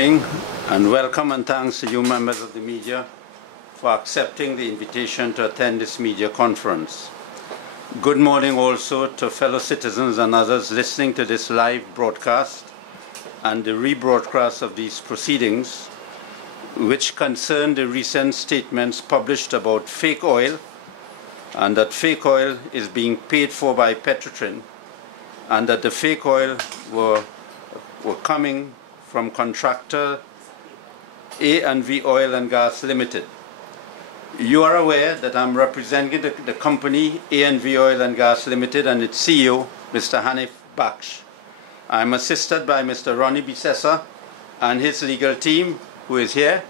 And welcome and thanks to you members of the media for accepting the invitation to attend this media conference. Good morning also to fellow citizens and others listening to this live broadcast and the rebroadcast of these proceedings, which concern the recent statements published about fake oil and that fake oil is being paid for by Petrotrin and that the fake oil were coming from contractor A&V Oil and Gas Limited. You are aware that I'm representing the company A&V Oil and Gas Limited and its CEO, Mr. Hanif Baksh. I'm assisted by Mr. Ronnie Bisessa and his legal team, who is here,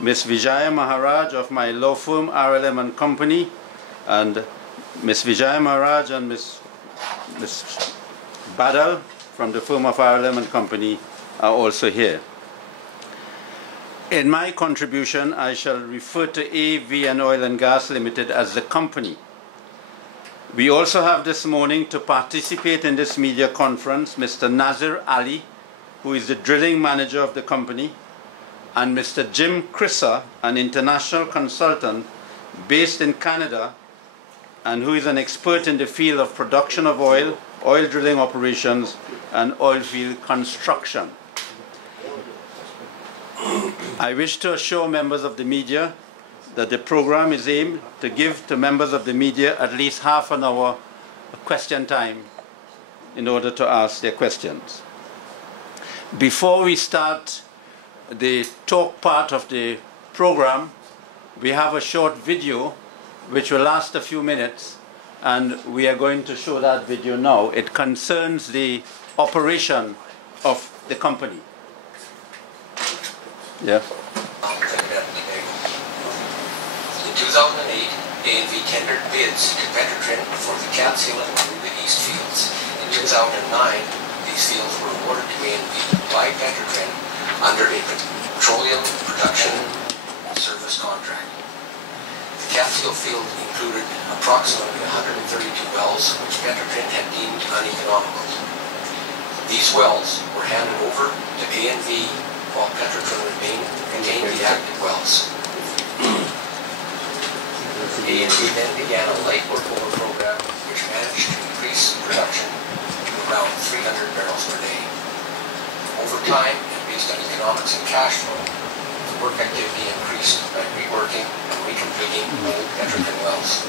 Ms. Vijaya Maharaj of my law firm RLM and Company, and Ms. Vijaya Maharaj and Ms. Badal from the firm of RLM and Company are also here. In my contribution, I shall refer to AV Oil and Gas Limited as the company. We also have this morning to participate in this media conference Mr. Nazir Ali, who is the drilling manager of the company, and Mr. Jim Crisser, an international consultant based in Canada and who is an expert in the field of production of oil, oil drilling operations, and oil field construction. I wish to assure members of the media that the program is aimed to give to members of the media at least half an hour of question time in order to ask their questions. Before we start the talk part of the program, we have a short video which will last a few minutes, and we are going to show that video now. It concerns the operation of the company. Yeah. In 2008, A&V tendered bids to Petrotrin for the Cat Seal and the East fields. In 2009, these fields were awarded to A&V by Petrotrin under a petroleum production service contract. The Cat Seal field included approximately 132 wells, which Petrotrin had deemed uneconomical. These wells were handed over to A&V while Petrotrin retained the active wells. A&V then began a light workover program which managed to increase production to around 300 barrels per day. Over time, and based on economics and cash flow, the work activity increased by reworking and recompleting old Petrotrin wells.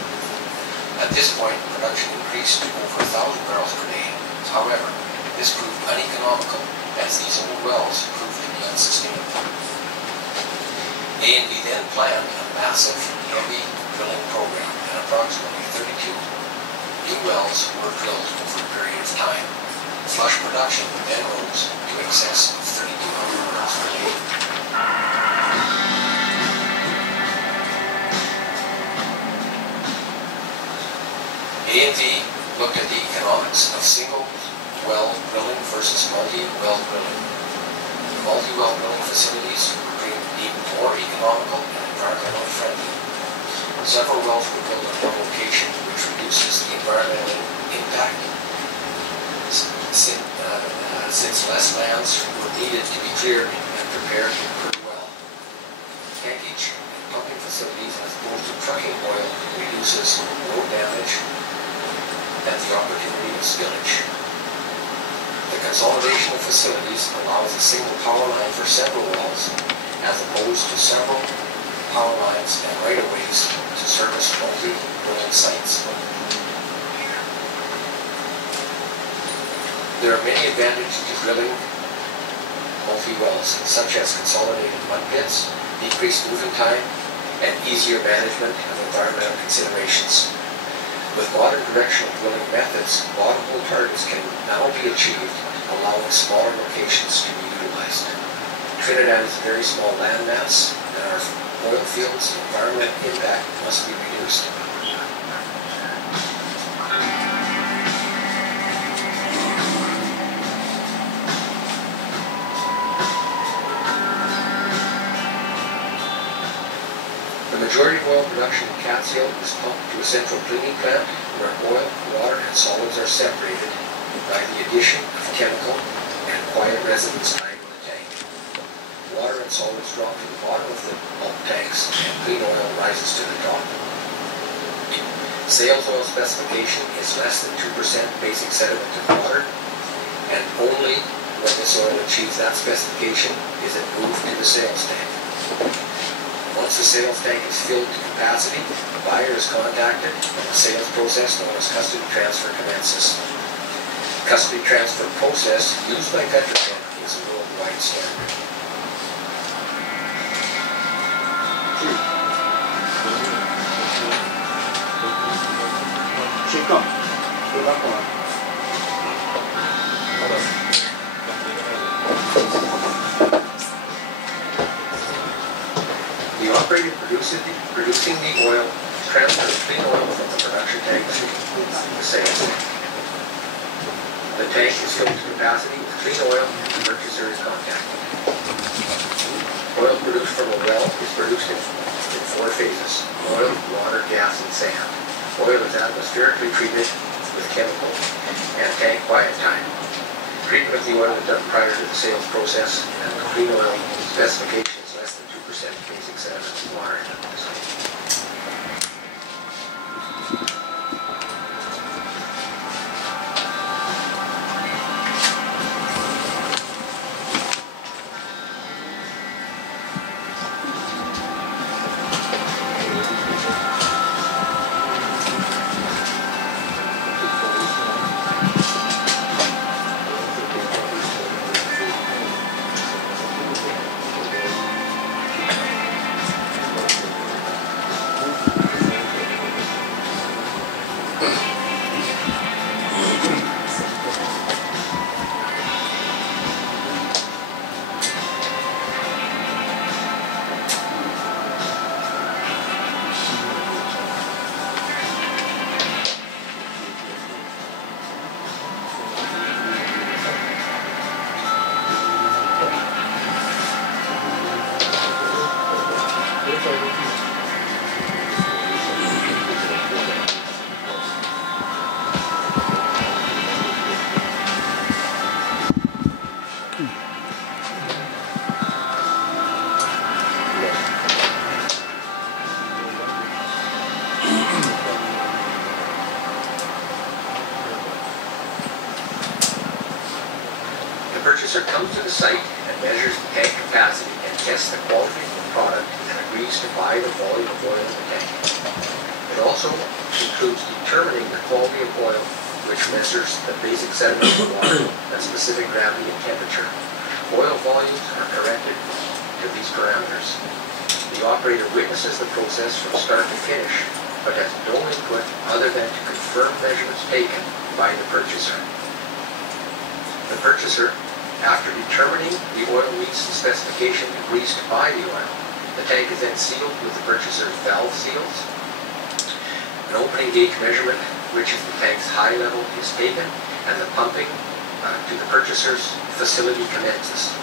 At this point, production increased to over 1,000 barrels per day. However, this proved uneconomical as these old wells proved to be unsustainable. A&V then planned a massive, heavy drilling program, and approximately 32 new wells were drilled over a period of time. Flush production then rose to excess of 3,200 barrels per day. A&V looked at the economics of single well drilling versus multi-well drilling. Multi-well drilling facilities were deemed more economical and environmentally friendly. Several wells were built on one location, which reduces the environmental impact since less lands were needed to be cleared and prepared per well. Tankage and pumping facilities as opposed to trucking oil reduces road damage and the opportunity of spillage. The consolidation of facilities allows a single power line for several wells, as opposed to several power lines and right-of-ways to service multi-drilling sites. There are many advantages to drilling multi-wells, such as consolidated mud pits, decreased moving time, and easier management of environmental considerations. With modern directional drilling methods, bottom hole targets can now be achieved, allowing smaller locations to be utilized. Trinidad is a very small landmass, and our oil fields' environmental impact must be reduced. The majority of oil production in Cat Seal is pumped to a central cleaning plant where oil, water, and solids are separated by the addition of chemical and quiet residence time in the tank. and solids drop to the bottom of the bulk tanks, and clean oil rises to the top. Sales oil specification is less than 2% basic sediment of water, and only when this oil achieves that specification is it moved to the sales tank. Once the sales tank is filled to capacity, the buyer is contacted and the sales process known as custody transfer commences. The custody transfer process used by Petrochem is a worldwide standard. Chico, go back one. The operator producing the oil transfers clean oil from the production tank to the sales tank. The tank is filled to capacity with clean oil and the purchaser is contacted. Oil produced from a well is produced in 4 phases: oil, water, gas, and sand. Oil is atmospherically treated with chemical and tank quiet time. Treatment of the oil is done prior to the sales process, and the clean oil specification is less than 2% basic sediment of water. The purchaser comes to the site and measures the tank capacity and tests the quality of the product and agrees to buy the volume of oil in the tank. It also includes determining the quality of oil, which measures the basic sediment of water at specific gravity and temperature. Oil volumes are corrected to these parameters. The operator witnesses the process from start to finish, but has no input other than to confirm measurements taken by the purchaser. The purchaser, after determining the oil meets the specification, agrees to buy the oil. The tank is then sealed with the purchaser's valve seals. An opening gauge measurement, which is the tank's high level, is taken, and the pumping to the purchaser's facility commences.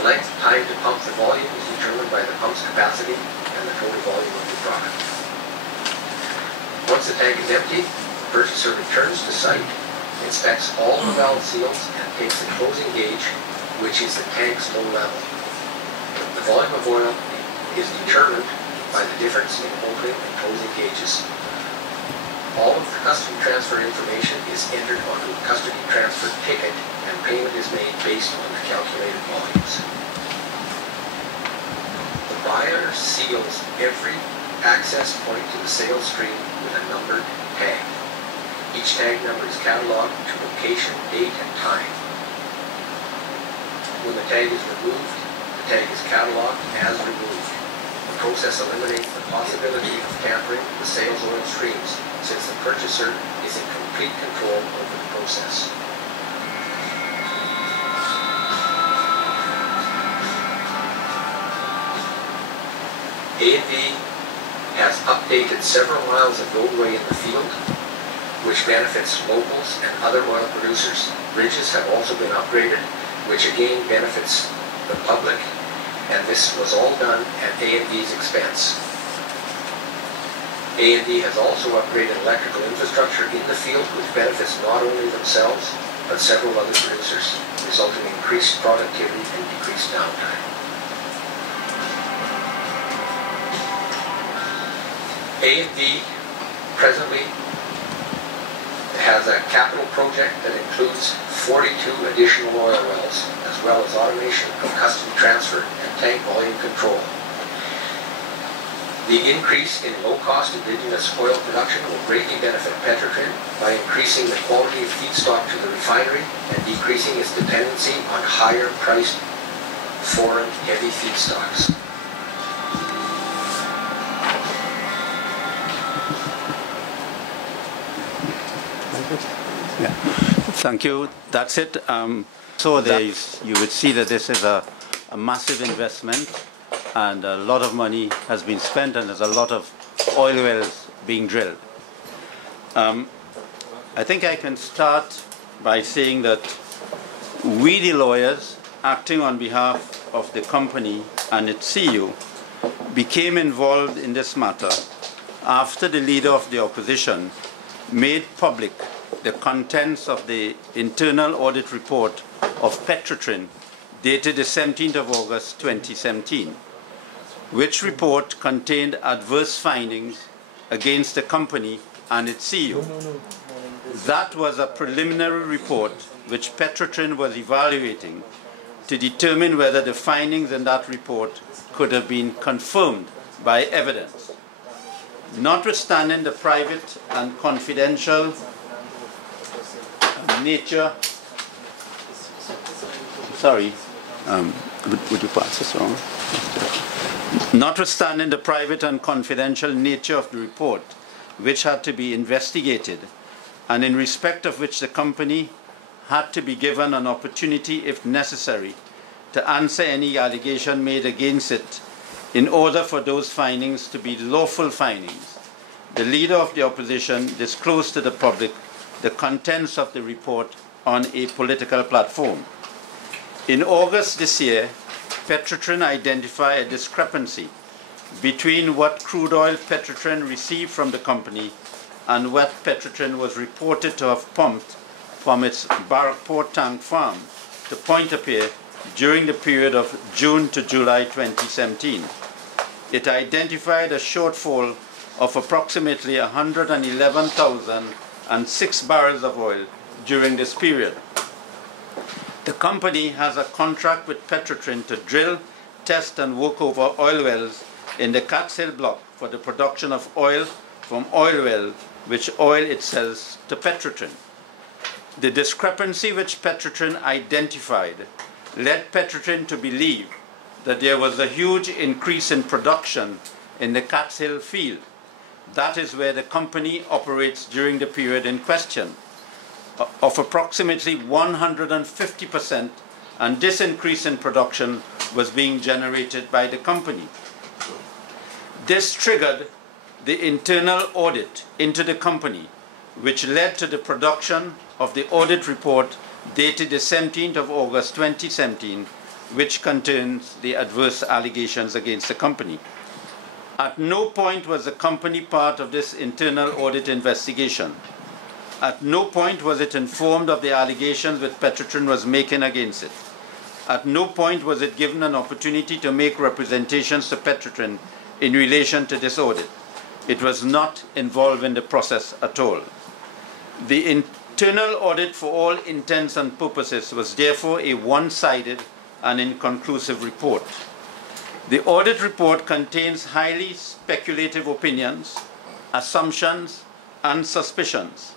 The length of time to pump the volume is determined by the pump's capacity and the total volume of the product. Once the tank is empty, the purchaser returns to site, inspects all the valve seals, and takes the closing gauge, which is the tank's low level. The volume of oil is determined by the difference in opening and closing gauges. All of the custody transfer information is entered onto a custody transfer ticket, and payment is made based on the calculated volumes. The buyer seals every access point to the sales stream with a numbered tag. Each tag number is cataloged to location, date, and time. When the tag is removed, the tag is cataloged as removed. The process eliminates the possibility of tampering with the sales oil streams, since the purchaser is in complete control over the process. A&V has updated several miles of roadway in the field, which benefits locals and other oil producers. Bridges have also been upgraded, which again benefits the public, and this was all done at A&V's expense. A&V has also upgraded electrical infrastructure in the field, which benefits not only themselves, but several other producers, resulting in increased productivity and decreased downtime. A&V presently has a capital project that includes 42 additional oil wells, as well as automation of custody transfer and tank volume control. The increase in low-cost indigenous oil production will greatly benefit Petrotrin by increasing the quality of feedstock to the refinery and decreasing its dependency on higher-priced foreign heavy feedstocks. Yeah. Thank you. That's it. So there you would see that this is a massive investment, and a lot of money has been spent, and there's a lot of oil wells being drilled. I think I can start by saying that we, the lawyers, acting on behalf of the company and its CEO, became involved in this matter after the leader of the opposition made public the contents of the internal audit report of Petrotrin dated the 17th of August 2017, which report contained adverse findings against the company and its CEO. That was a preliminary report which Petrotrin was evaluating to determine whether the findings in that report could have been confirmed by evidence. Notwithstanding the private and confidential nature, would you pass this on? Notwithstanding the private and confidential nature of the report, which had to be investigated, and in respect of which the company had to be given an opportunity, if necessary, to answer any allegation made against it in order for those findings to be lawful findings, the leader of the opposition disclosed to the public the contents of the report on a political platform. In August this year, Petrotrin identified a discrepancy between what crude oil Petrotrin received from the company and what Petrotrin was reported to have pumped from its Barrackport tank farm to Pointe-à-Pierre during the period of June to July 2017. It identified a shortfall of approximately 111,006 barrels of oil during this period. The company has a contract with Petrotrin to drill, test and work over oil wells in the Cats Hill block for the production of oil from oil wells which oil it sells to Petrotrin. The discrepancy which Petrotrin identified led Petrotrin to believe that there was a huge increase in production in the Cats Hill field. That is where the company operates during the period in question, of approximately 150%, and this increase in production was being generated by the company. This triggered the internal audit into the company, which led to the production of the audit report dated the 17th of August 2017, which contains the adverse allegations against the company. At no point was the company part of this internal audit investigation. At no point was it informed of the allegations which Petrotrin was making against it. At no point was it given an opportunity to make representations to Petrotrin in relation to this audit. It was not involved in the process at all. The internal audit, for all intents and purposes, was therefore a one-sided and inconclusive report. The audit report contains highly speculative opinions, assumptions, and suspicions.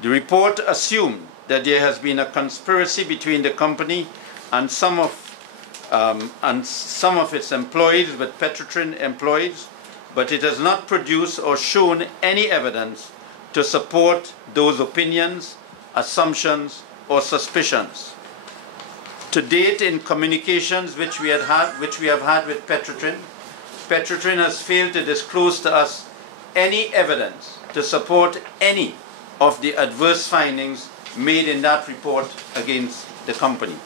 The report assumed that there has been a conspiracy between the company and some of its employees with Petrotrin employees, but it has not produced or shown any evidence to support those opinions, assumptions, or suspicions. To date, in communications which we have had with Petrotrin, Petrotrin has failed to disclose to us any evidence to support any of the adverse findings made in that report against the company.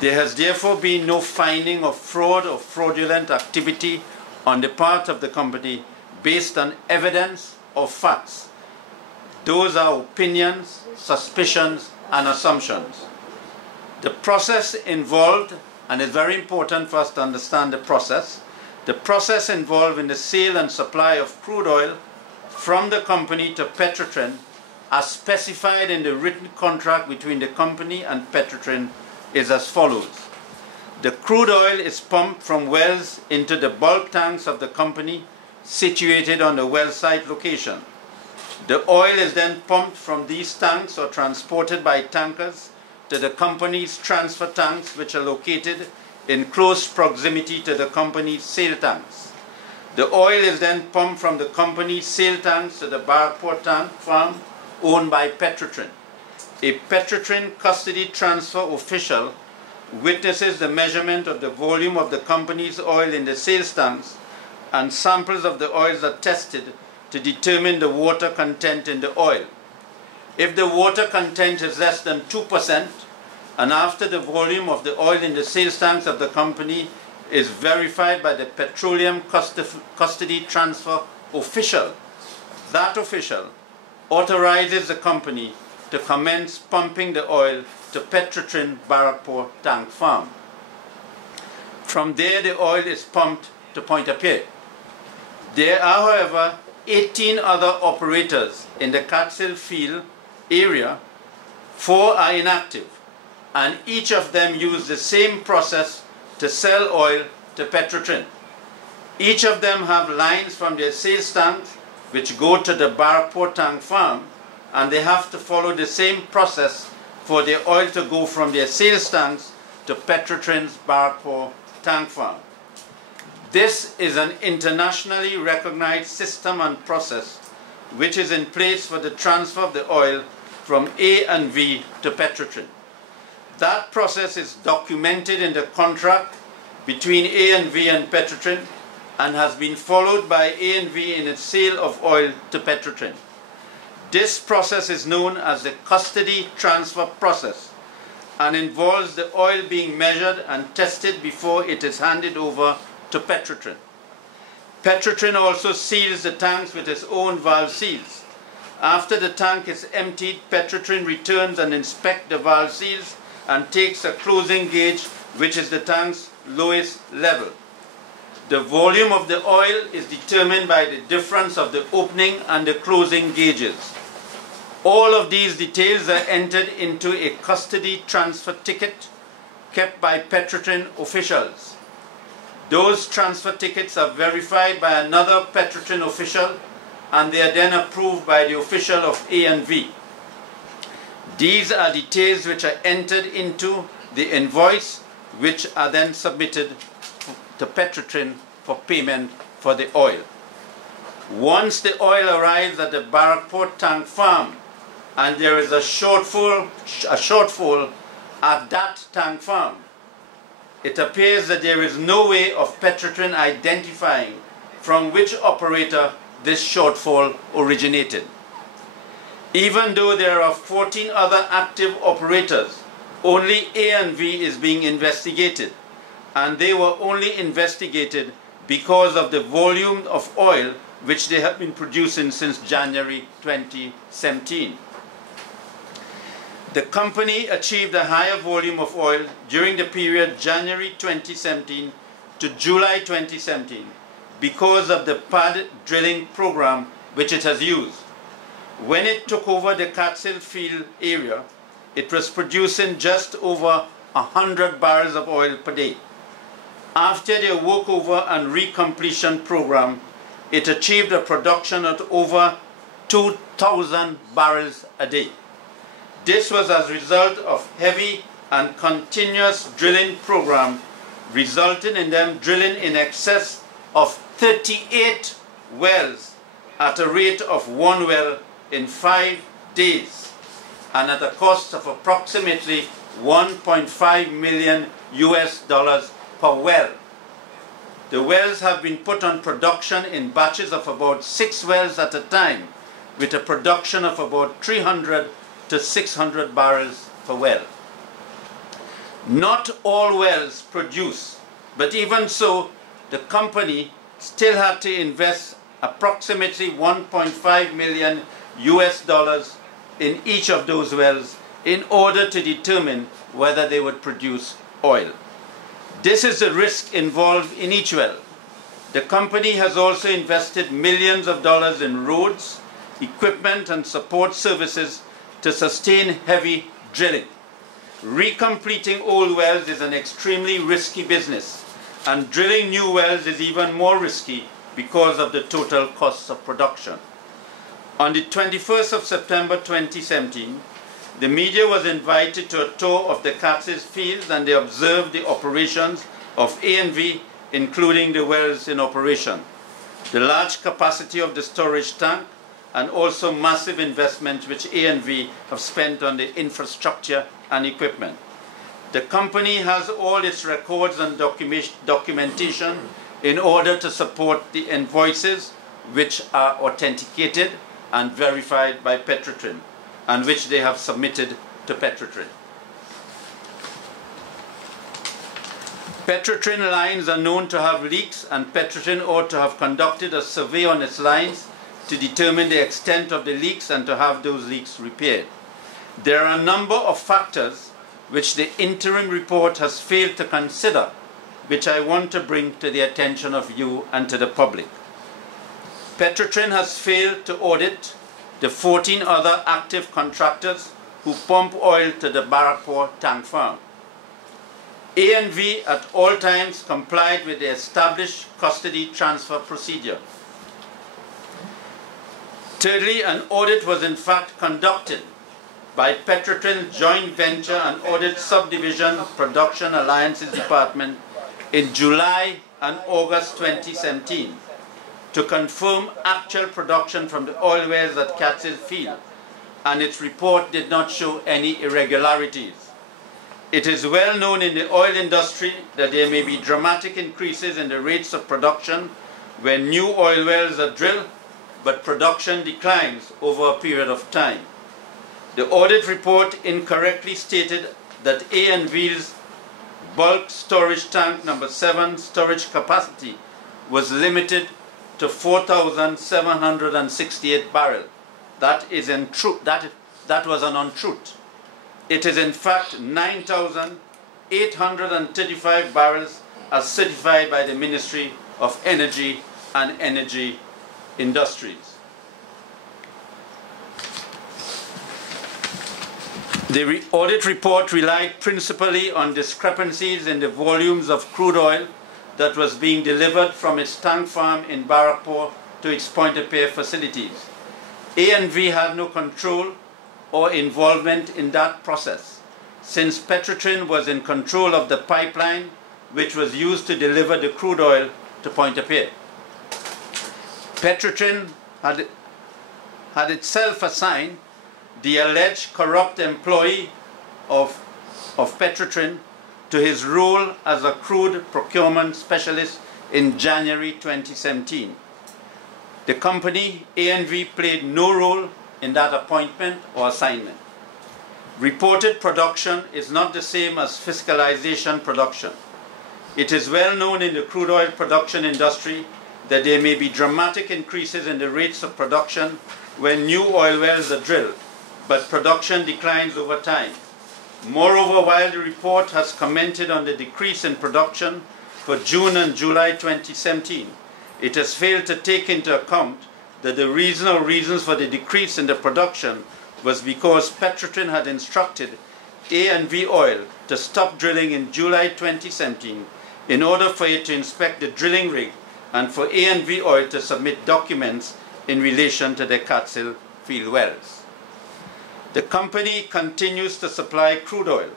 There has therefore been no finding of fraud or fraudulent activity on the part of the company based on evidence or facts. Those are opinions, suspicions, and assumptions. The process involved, and it's very important for us to understand the process, The process involved in the sale and supply of crude oil from the company to Petrotrin, as specified in the written contract between the company and Petrotrin, is as follows. The crude oil is pumped from wells into the bulk tanks of the company situated on the well site location. The oil is then pumped from these tanks or transported by tankers to the company's transfer tanks, which are located in close proximity to the company's sale tanks. The oil is then pumped from the company's sale tanks to the Barrackport tank farm owned by Petrotrin. A Petrotrin custody transfer official witnesses the measurement of the volume of the company's oil in the sales tanks, and samples of the oils are tested to determine the water content in the oil. If the water content is less than 2%, and after the volume of the oil in the sales tanks of the company is verified by the petroleum custody transfer official, that official authorizes the company to commence pumping the oil to Petrotrin Barrackport tank farm. From there, the oil is pumped to Pointe-à-Pied. There are, however, 18 other operators in the Catskill field area. 4 are inactive, and each of them use the same process to sell oil to Petrotrin. Each of them have lines from their sales tanks which go to the Barrackport tank farm, and they have to follow the same process for their oil to go from their sales tanks to Petrotrin's Barrackport tank farm. This is an internationally recognized system and process which is in place for the transfer of the oil from A and V to Petrotrin. That process is documented in the contract between A and V and Petrotrin, and has been followed by A and V in its sale of oil to Petrotrin. This process is known as the custody transfer process and involves the oil being measured and tested before it is handed over to Petrotrin. Petrotrin also seals the tanks with its own valve seals. After the tank is emptied, Petrotrin returns and inspects the valve seals and takes a closing gauge, which is the tank's lowest level. The volume of the oil is determined by the difference of the opening and the closing gauges. All of these details are entered into a custody transfer ticket kept by Petrotrin officials. Those transfer tickets are verified by another Petrotrin official, and they are then approved by the official of A and V. These are details which are entered into the invoice, which are then submitted to Petrotrin for payment for the oil. Once the oil arrives at the Barrackport tank farm and there is a shortfall at that tank farm, it appears that there is no way of Petrotrin identifying from which operator this shortfall originated. Even though there are 14 other active operators, only A and V is being investigated, and they were only investigated because of the volume of oil which they have been producing since January 2017. The company achieved a higher volume of oil during the period January 2017 to July 2017 because of the pad drilling program which it has used. When it took over the Catskill field area, it was producing just over 100 barrels of oil per day. After their workover and recompletion program, it achieved a production of over 2,000 barrels a day. This was as a result of heavy and continuous drilling program, resulting in them drilling in excess of 38 wells at a rate of 1 well in 5 days, and at a cost of approximately $1.5 million per well. The wells have been put on production in batches of about 6 wells at a time, with a production of about 300 to 600 barrels per well. Not all wells produce, but even so, the company still had to invest approximately $1.5 million in each of those wells in order to determine whether they would produce oil. This is the risk involved in each well. The company has also invested millions of dollars in roads, equipment and support services to sustain heavy drilling. Recompleting old wells is an extremely risky business, and drilling new wells is even more risky because of the total costs of production. On the 21st of September 2017, the media was invited to a tour of the Catskill fields, and they observed the operations of A&V, including the wells in operation, the large capacity of the storage tank, and also massive investments which A&V have spent on the infrastructure and equipment. The company has all its records and documentation in order to support the invoices which are authenticated and verified by Petrotrin, and which they have submitted to Petrotrin. Petrotrin lines are known to have leaks, and Petrotrin ought to have conducted a survey on its lines to determine the extent of the leaks and to have those leaks repaired. There are a number of factors which the interim report has failed to consider, which I want to bring to the attention of you and to the public. Petrotrin has failed to audit the 14 other active contractors who pump oil to the Barrackpore tank farm. A&V at all times complied with the established custody transfer procedure. Thirdly, an audit was in fact conducted by Petrotrin's joint venture and audit subdivision production alliances department in July and August 2017 to confirm actual production from the oil wells at Catskill Field, and its report did not show any irregularities. It is well known in the oil industry that there may be dramatic increases in the rates of production when new oil wells are drilled, but production declines over a period of time. The audit report incorrectly stated that A&V's bulk storage tank number 7 storage capacity was limited to 4,768 barrels. That was an untruth. It is in fact 9,835 barrels as certified by the Ministry of Energy and Energy Industries. The audit report relied principally on discrepancies in the volumes of crude oil that was being delivered from its tank farm in Barrackpore to its point-of-care facilities. A&V had no control or involvement in that process, since Petrotrin was in control of the pipeline which was used to deliver the crude oil to Point-à-Pierre. Petrotrin had itself assigned the alleged corrupt employee of Petrotrin to his role as a crude procurement specialist in January 2017. The company, A&V, played no role in that appointment or assignment. Reported production is not the same as fiscalization production. It is well known in the crude oil production industry that there may be dramatic increases in the rates of production when new oil wells are drilled, but production declines over time. Moreover, while the report has commented on the decrease in production for June and July 2017, it has failed to take into account that the reasons for the decrease in the production was because Petrotrin had instructed A&V Oil to stop drilling in July 2017 in order for it to inspect the drilling rig and for A&V Oil to submit documents in relation to the Catskill field wells. The company continues to supply crude oil,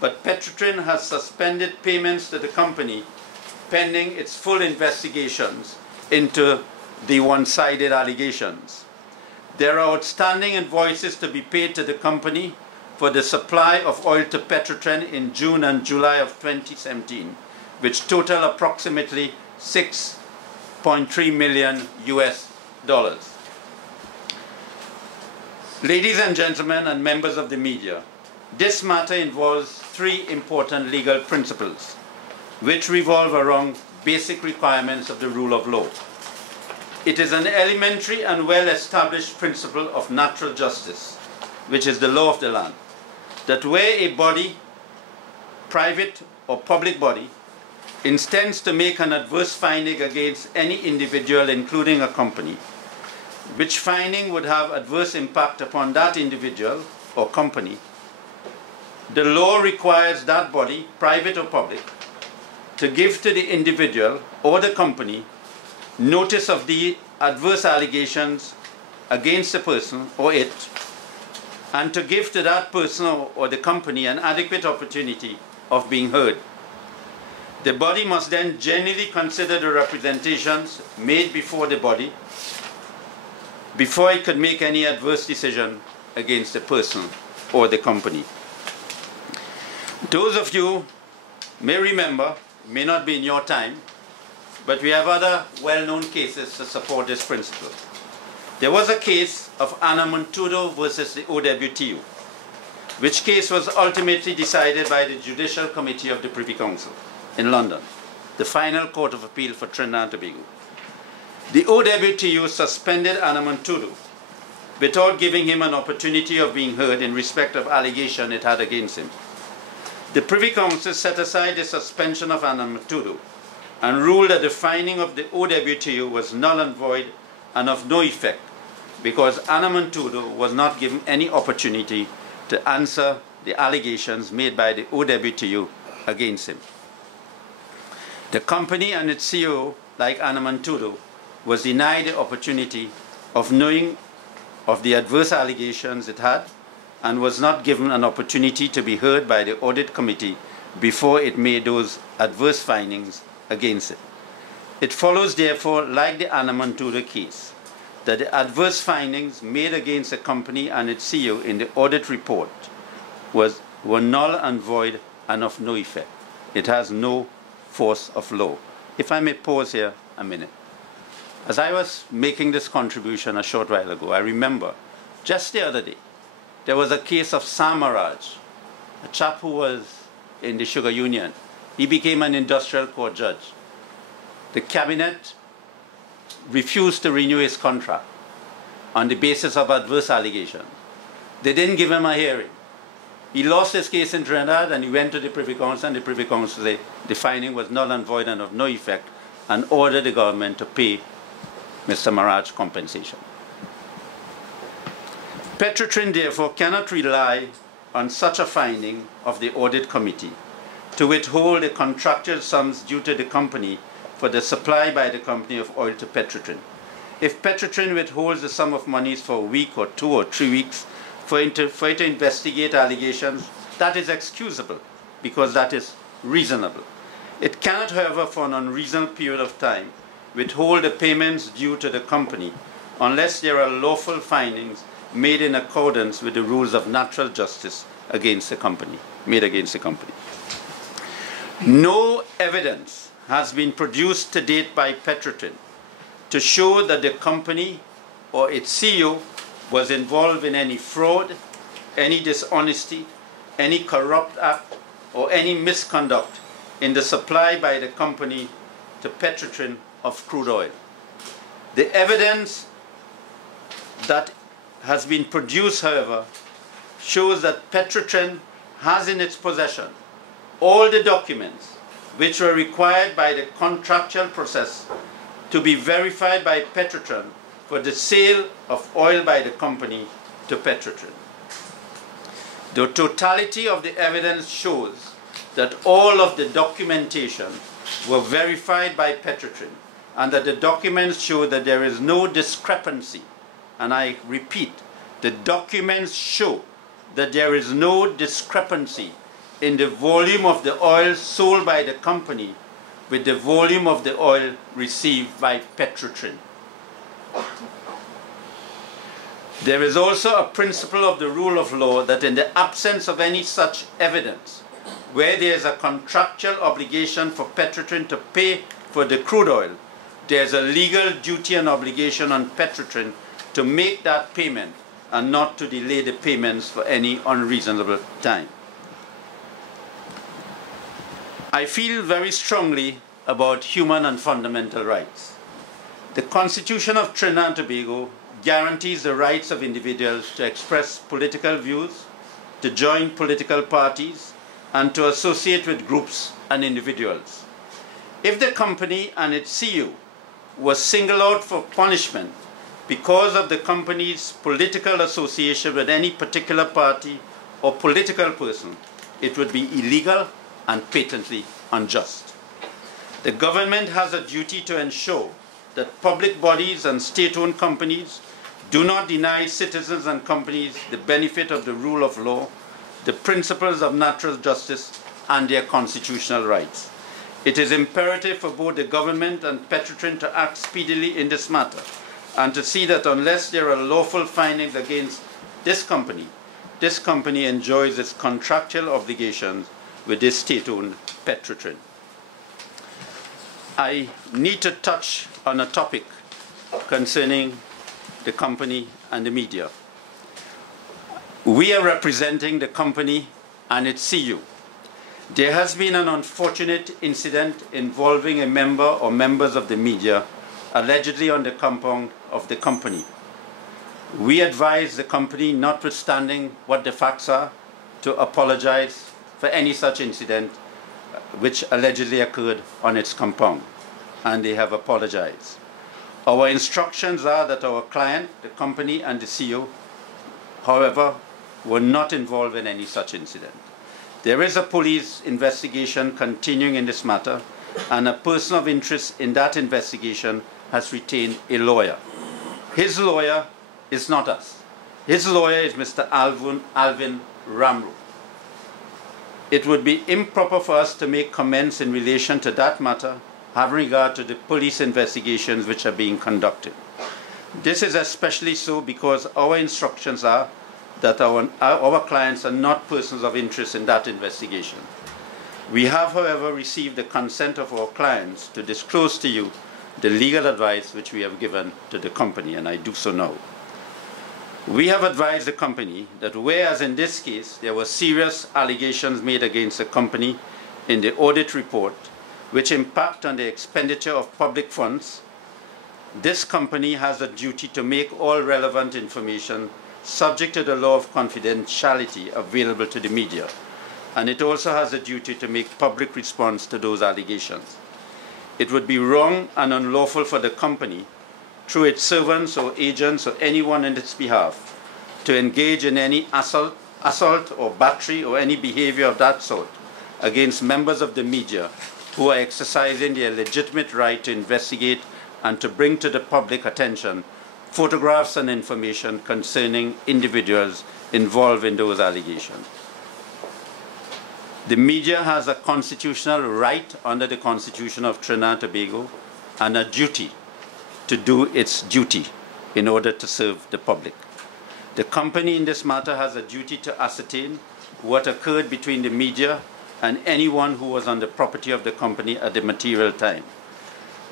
but Petrotrin has suspended payments to the company pending its full investigations into the one-sided allegations. There are outstanding invoices to be paid to the company for the supply of oil to Petrotrin in June and July of 2017, which total approximately $6.3 million US. Ladies and gentlemen and members of the media, this matter involves three important legal principles which revolve around basic requirements of the rule of law. It is an elementary and well-established principle of natural justice, which is the law of the land, that where a body, private or public body, intends to make an adverse finding against any individual, including a company, which finding would have adverse impact upon that individual or company, the law requires that body, private or public, to give to the individual or the company notice of the adverse allegations against the person or it, and to give to that person or the company an adequate opportunity of being heard. The body must then generally consider the representations made before the body before it could make any adverse decision against the person or the company. Those of you may remember, may not be in your time, but we have other well-known cases to support this principle. There was a case of Anna Montudo versus the OWTU, which case was ultimately decided by the Judicial Committee of the Privy Council in London, the final court of appeal for Trinidad and Tobago. The OWTU suspended Anna Montudo without giving him an opportunity of being heard in respect of allegation it had against him. The Privy Council set aside the suspension of Anna Montudo and ruled that the finding of the OWTU was null and void and of no effect because Anna Montudo was not given any opportunity to answer the allegations made by the OWTU against him. The company and its CEO, like Anna Montudo, was denied the opportunity of knowing of the adverse allegations it had and was not given an opportunity to be heard by the audit committee before it made those adverse findings against it. It follows, therefore, like the Anna Montudo case, that the adverse findings made against the company and its CEO in the audit report were null and void and of no effect. It has no force of law. If I may pause here a minute. As I was making this contribution a short while ago, I remember just the other day, there was a case of Maharaj, a chap who was in the sugar union. He became an industrial court judge. The cabinet refused to renew his contract on the basis of adverse allegations. They didn't give him a hearing. He lost his case in Trinidad and he went to the Privy Council, and the Privy Council said the finding was null and void and of no effect and ordered the government to pay Mr. Maharaj compensation. Petrotrin therefore cannot rely on such a finding of the audit committee to withhold the contractual sums due to the company for the supply by the company of oil to Petrotrin. If Petrotrin withholds the sum of monies for a week or 2 or 3 weeks for it to investigate allegations, that is excusable because that is reasonable. It cannot, however, for an unreasonable period of time, withhold the payments due to the company unless there are lawful findings made in accordance with the rules of natural justice against the company, made against the company. No evidence has been produced to date by Petrotrin to show that the company or its CEO was involved in any fraud, any dishonesty, any corrupt act, or any misconduct in the supply by the company to Petrotrin of crude oil. The evidence that has been produced, however, shows that Petrotrin has in its possession all the documents which were required by the contractual process to be verified by Petrotrin for the sale of oil by the company to Petrotrin. The totality of the evidence shows that all of the documentation were verified by Petrotrin and that the documents show that there is no discrepancy. And I repeat, the documents show that there is no discrepancy in the volume of the oil sold by the company with the volume of the oil received by Petrotrin. There is also a principle of the rule of law that in the absence of any such evidence, where there is a contractual obligation for Petrotrin to pay for the crude oil, there is a legal duty and obligation on Petrotrin to make that payment and not to delay the payments for any unreasonable time. I feel very strongly about human and fundamental rights. The Constitution of Trinidad and Tobago guarantees the rights of individuals to express political views, to join political parties, and to associate with groups and individuals. If the company and its CEO was singled out for punishment because of the company's political association with any particular party or political person, it would be illegal and patently unjust. The government has a duty to ensure that public bodies and state-owned companies do not deny citizens and companies the benefit of the rule of law, the principles of natural justice, and their constitutional rights. It is imperative for both the government and Petrotrin to act speedily in this matter and to see that unless there are lawful findings against this company enjoys its contractual obligations with this state-owned Petrotrin. I need to touch on a topic concerning the company and the media. We are representing the company and its CEO. There has been an unfortunate incident involving a member or members of the media allegedly on the compound of the company. We advise the company, notwithstanding what the facts are, to apologize for any such incident which allegedly occurred on its compound, and they have apologized. Our instructions are that our client, the company, and the CEO, however, were not involved in any such incident. There is a police investigation continuing in this matter, and a person of interest in that investigation has retained a lawyer. His lawyer is not us. His lawyer is Mr. Alvin Ramro. It would be improper for us to make comments in relation to that matter, having regard to the police investigations which are being conducted. This is especially so because our instructions are that our clients are not persons of interest in that investigation. We have, however, received the consent of our clients to disclose to you the legal advice which we have given to the company, and I do so now. We have advised the company that whereas in this case there were serious allegations made against the company in the audit report which impact on the expenditure of public funds, this company has a duty to make all relevant information subject to the law of confidentiality available to the media, and it also has a duty to make public response to those allegations. It would be wrong and unlawful for the company, through its servants or agents or anyone on its behalf, to engage in any assault or battery or any behavior of that sort against members of the media who are exercising their legitimate right to investigate and to bring to the public attention photographs and information concerning individuals involved in those allegations. The media has a constitutional right under the Constitution of Trinidad and Tobago and a duty to do its duty in order to serve the public. The company in this matter has a duty to ascertain what occurred between the media and anyone who was on the property of the company at the material time.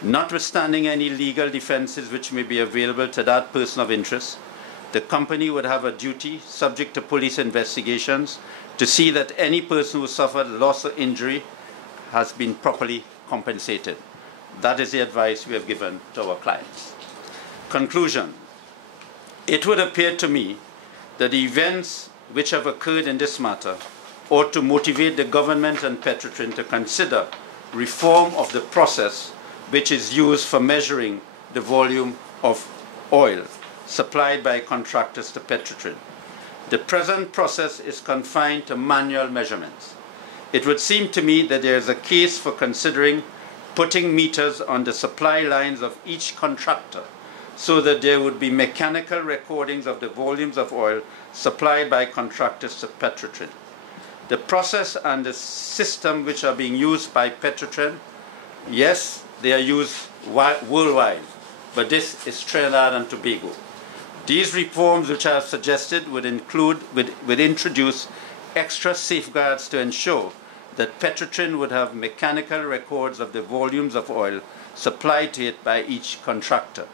Notwithstanding any legal defenses which may be available to that person of interest, the company would have a duty, subject to police investigations, to see that any person who suffered loss or injury has been properly compensated. That is the advice we have given to our clients. Conclusion. It would appear to me that the events which have occurred in this matter ought to motivate the government and Petrotrin to consider reform of the process which is used for measuring the volume of oil supplied by contractors to Petrotrin. The present process is confined to manual measurements. It would seem to me that there is a case for considering putting meters on the supply lines of each contractor so that there would be mechanical recordings of the volumes of oil supplied by contractors to Petrotrin. The process and the system which are being used by Petrotrin, yes, they are used worldwide, but this is Trinidad and Tobago. These reforms which I have suggested would introduce extra safeguards to ensure that Petrotrin would have mechanical records of the volumes of oil supplied to it by each contractor.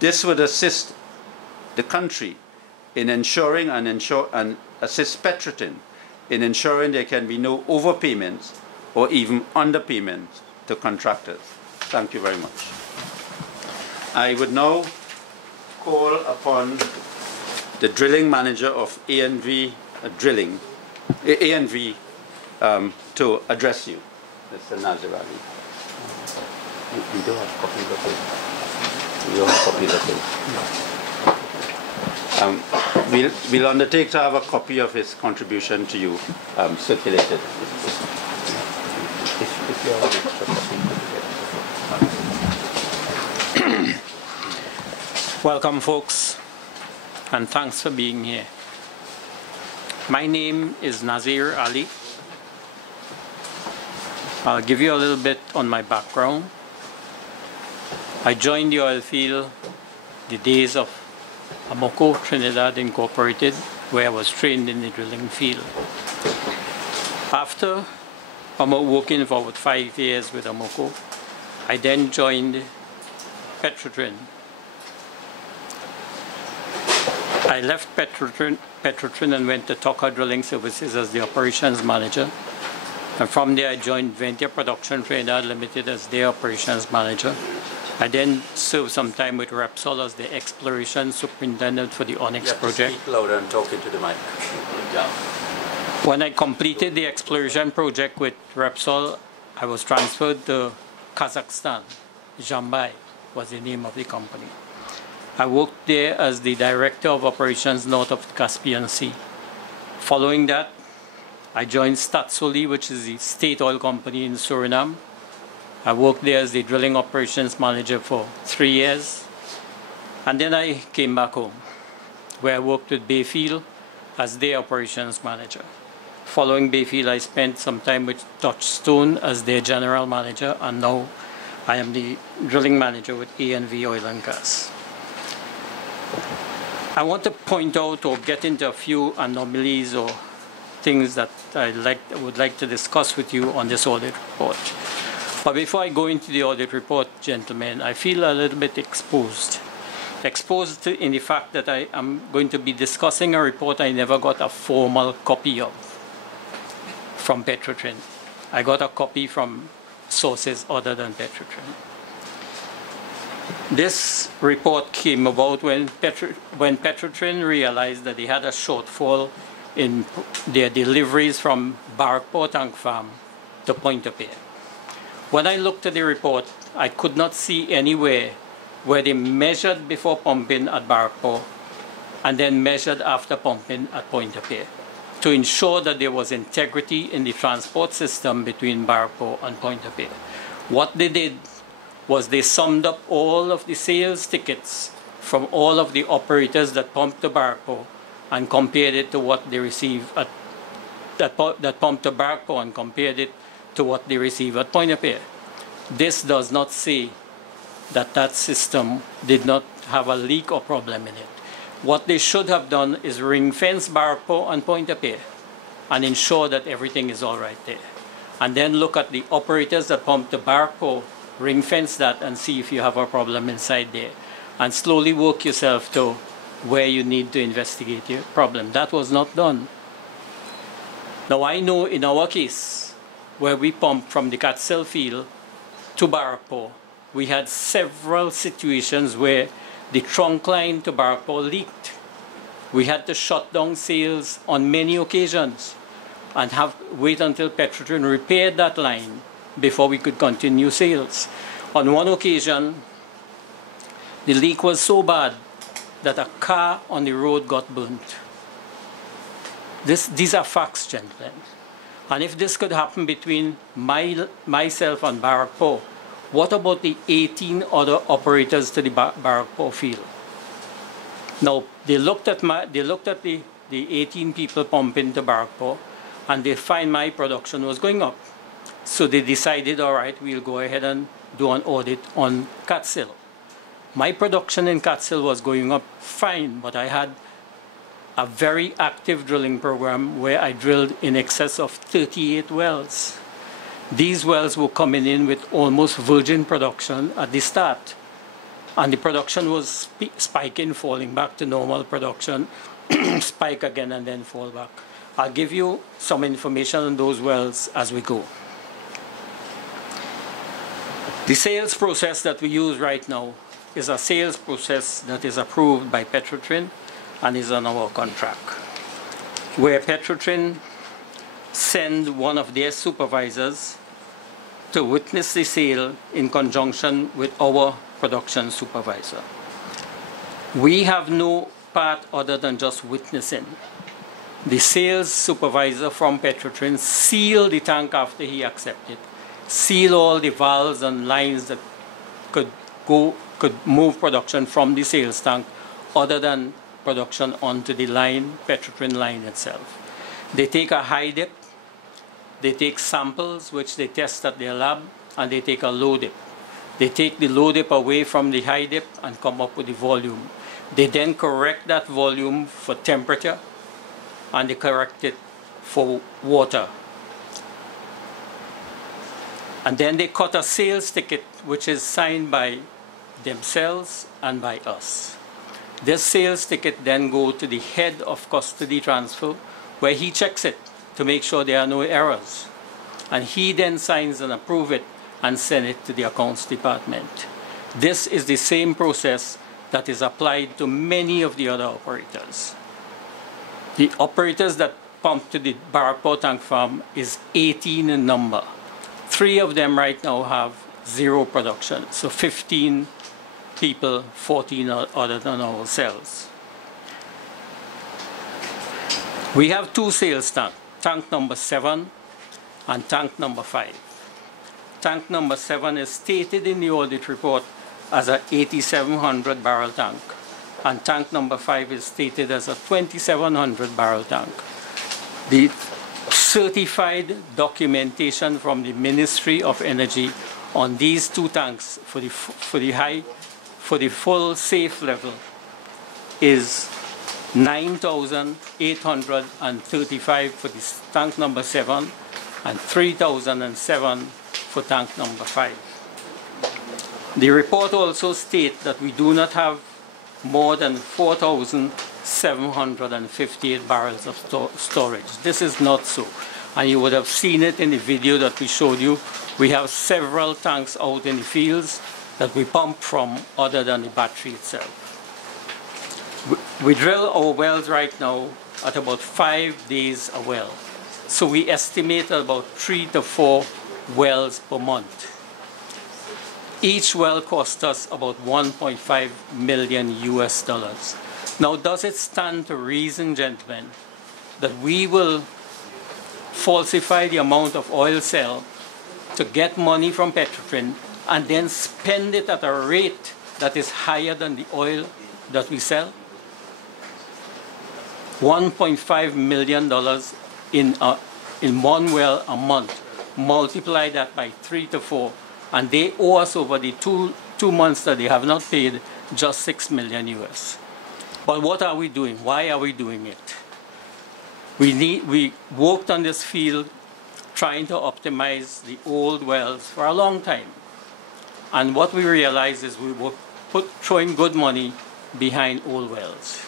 This would assist the country in ensuring and assist Petrotrin in ensuring there can be no overpayments or even underpayments to contractors. Thank you very much. I would now call upon the drilling manager of ANV Drilling, ANV, to address you, Mr. Nazir Ali. We don't have copies of it. We don't have copies of it. We'll undertake to have a copy of his contribution to you circulated. If you have an extra copy. Welcome, folks, and thanks for being here. My name is Nazir Ali. I'll give you a little bit on my background. I joined the oil field the days of Amoco Trinidad Incorporated, where I was trained in the drilling field. After working for about 5 years with Amoco, I then joined Petrotrin. I left Petrotrin and went to Tucker Drilling Services as the operations manager. And from there I joined Venture Production Trinidad Limited as their operations manager. I then served some time with Repsol as the exploration superintendent for the Onyx project. Speak louder and talk into the mic. When I completed the exploration project with Repsol, I was transferred to Kazakhstan. Jambai was the name of the company. I worked there as the director of operations north of the Caspian Sea. Following that, I joined Statsoli, which is the state oil company in Suriname. I worked there as the drilling operations manager for 3 years. And then I came back home, where I worked with Bayfield as their operations manager. Following Bayfield, I spent some time with Touchstone as their general manager, and now I am the drilling manager with A&V Oil and Gas. I want to point out or get into a few anomalies or things that I would like to discuss with you on this audit report. But before I go into the audit report, gentlemen, I feel a little bit exposed. Exposed in the fact that I am going to be discussing a report I never got a formal copy of from Petrotrin. I got a copy from sources other than Petrotrin. This report came about when Petrotrin realized that they had a shortfall in their deliveries from Barrackport Tank Farm to Pointe-à-Pierre. When I looked at the report, I could not see anywhere where they measured before pumping at Barrackport and then measured after pumping at Pointe-à-Pierre to ensure that there was integrity in the transport system between Barrackport and Pointe-à-Pierre. What they did was they summed up all of the sales tickets from all of the operators that pumped to Barrackport and compared it to what they received at that pumped to Barrackport and compared it to what they receive at Pointe-à-Pierre. This does not say that that system did not have a leak or problem in it. What they should have done is ring-fence Barrackport and Pointe-à-Pierre and ensure that everything is all right there. And then look at the operators that pump to Barrackport, ring-fence that and see if you have a problem inside there. And slowly work yourself to where you need to investigate your problem. That was not done. Now I know in our case, where we pumped from the Catsill field to Barrackport, we had several situations where the trunk line to Barrackport leaked. We had to shut down sales on many occasions and wait until Petrotrin repaired that line before we could continue sales. On one occasion, the leak was so bad that a car on the road got burnt. These are facts, gentlemen. And if this could happen between myself and Barrackport, what about the 18 other operators to the Barrackport field? Now, they looked at the 18 people pumping to Barrackport, and they find my production was going up. So they decided, all right, we'll go ahead and do an audit on Catsill. My production in Catsill was going up fine, but I had a very active drilling program where I drilled in excess of 38 wells. These wells were coming in with almost virgin production at the start. And the production was spiking, falling back to normal production, spike again and then fall back. I'll give you some information on those wells as we go. The sales process that we use right now is a sales process that is approved by Petrotrin and is on our contract, where Petrotrin send one of their supervisors to witness the sale in conjunction with our production supervisor. We have no part other than just witnessing. The sales supervisor from Petrotrin sealed the tank after he accepted, seal all the valves and lines that could move production from the sales tank other than production onto the line, Petrotrin line itself. They take a high dip, they take samples which they test at their lab, and they take a low dip. They take the low dip away from the high dip and come up with the volume. They then correct that volume for temperature, and they correct it for water. And then they cut a sales ticket which is signed by themselves and by us. This sales ticket then goes to the head of custody transfer, where he checks it to make sure there are no errors. And he then signs and approves it and sends it to the accounts department. This is the same process that is applied to many of the other operators. The operators that pump to the Barrackport Tank Farm is 18 in number. 3 of them right now have 0 production, so 15 people, 14 other than ourselves. We have 2 sales tanks, tank number 7 and tank number 5. Tank number 7 is stated in the audit report as a 8,700 barrel tank, and tank number 5 is stated as a 2,700 barrel tank. The certified documentation from the Ministry of Energy on these 2 tanks for the full safe level is 9,835 for the tank number 7 and 3,007 for tank number 5. The report also states that we do not have more than 4,758 barrels of storage. This is not so. And you would have seen it in the video that we showed you. We have several tanks out in the fields that we pump from other than the battery itself. We drill our wells right now at about 5 days a well. So we estimate about 3 to 4 wells per month. Each well costs us about 1.5 million US dollars. Now, does it stand to reason, gentlemen, that we will falsify the amount of oil sale to get money from Petrotrin and then spend it at a rate that is higher than the oil that we sell? $1.5 million in one well a month. Multiply that by 3 to 4, and they owe us over the two months that they have not paid just 6 million US. But what are we doing? Why are we doing it? We worked on this field trying to optimize the old wells for a long time. And what we realized is we were throwing good money behind old wells,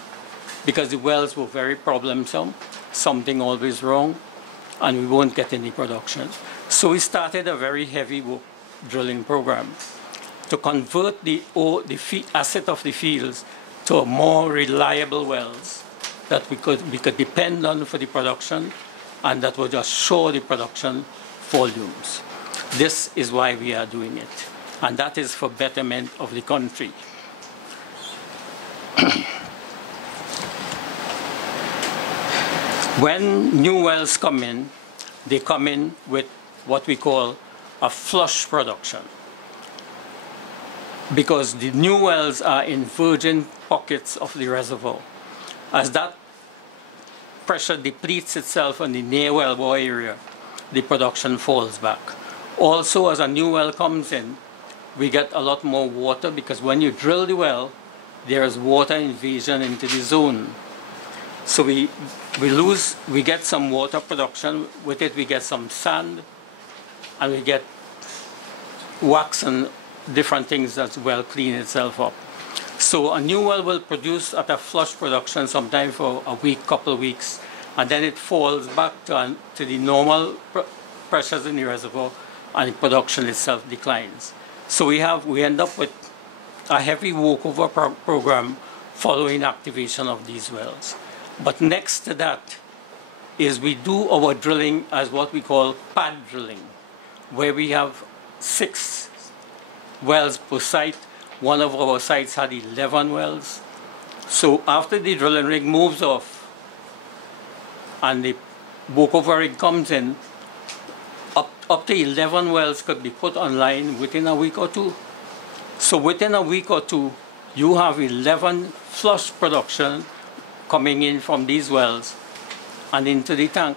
because the wells were very problemsome, something always wrong, and we won't get any production. So we started a very heavy drilling program to convert the asset of the fields to more reliable wells that we could depend on for the production, and that would assure the production volumes. This is why we are doing it, and that is for betterment of the country. When new wells come in, they come in with what we call a flush production, because the new wells are in virgin pockets of the reservoir. As that pressure depletes itself in the near wellbore area, the production falls back. Also, as a new well comes in, we get a lot more water, because when you drill the well, there is water invasion into the zone. So we get some water production. With it we get some sand, and we get wax and different things that well clean itself up. So a new well will produce at a flush production sometime for a week, couple of weeks, and then it falls back to the normal pressures in the reservoir, and the production itself declines. So we end up with a heavy workover program following activation of these wells. But next to that is we do our drilling as what we call pad drilling, where we have 6 wells per site. One of our sites had 11 wells. So after the drilling rig moves off and the workover rig comes in, up to 11 wells could be put online within a week or two. So within a week or two, you have 11 flush production coming in from these wells and into the tank.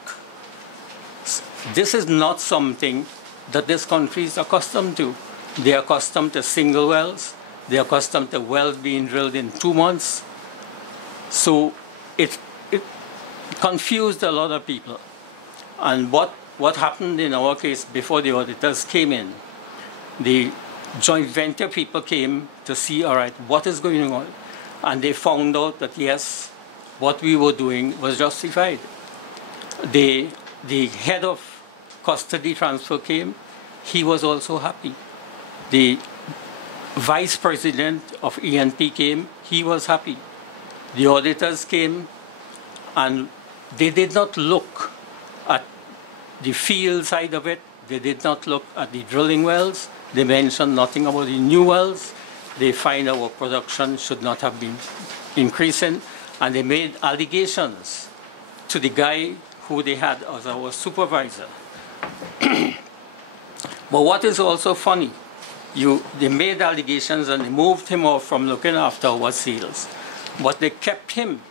This is not something that this country is accustomed to. They are accustomed to single wells. They are accustomed to wells being drilled in 2 months. So it confused a lot of people. And what happened in our case before the auditors came in, the joint venture people came to see, all right, what is going on? And they found out that, yes, what we were doing was justified. The head of custody transfer came. He was also happy. The vice president of E&P came. He was happy. The auditors came, and they did not look at the field side of it. They did not look at the drilling wells. They mentioned nothing about the new wells. They find our production should not have been increasing, and they made allegations to the guy who they had as our supervisor. But what is also funny, they made allegations and they moved him off from looking after our sales, but they kept him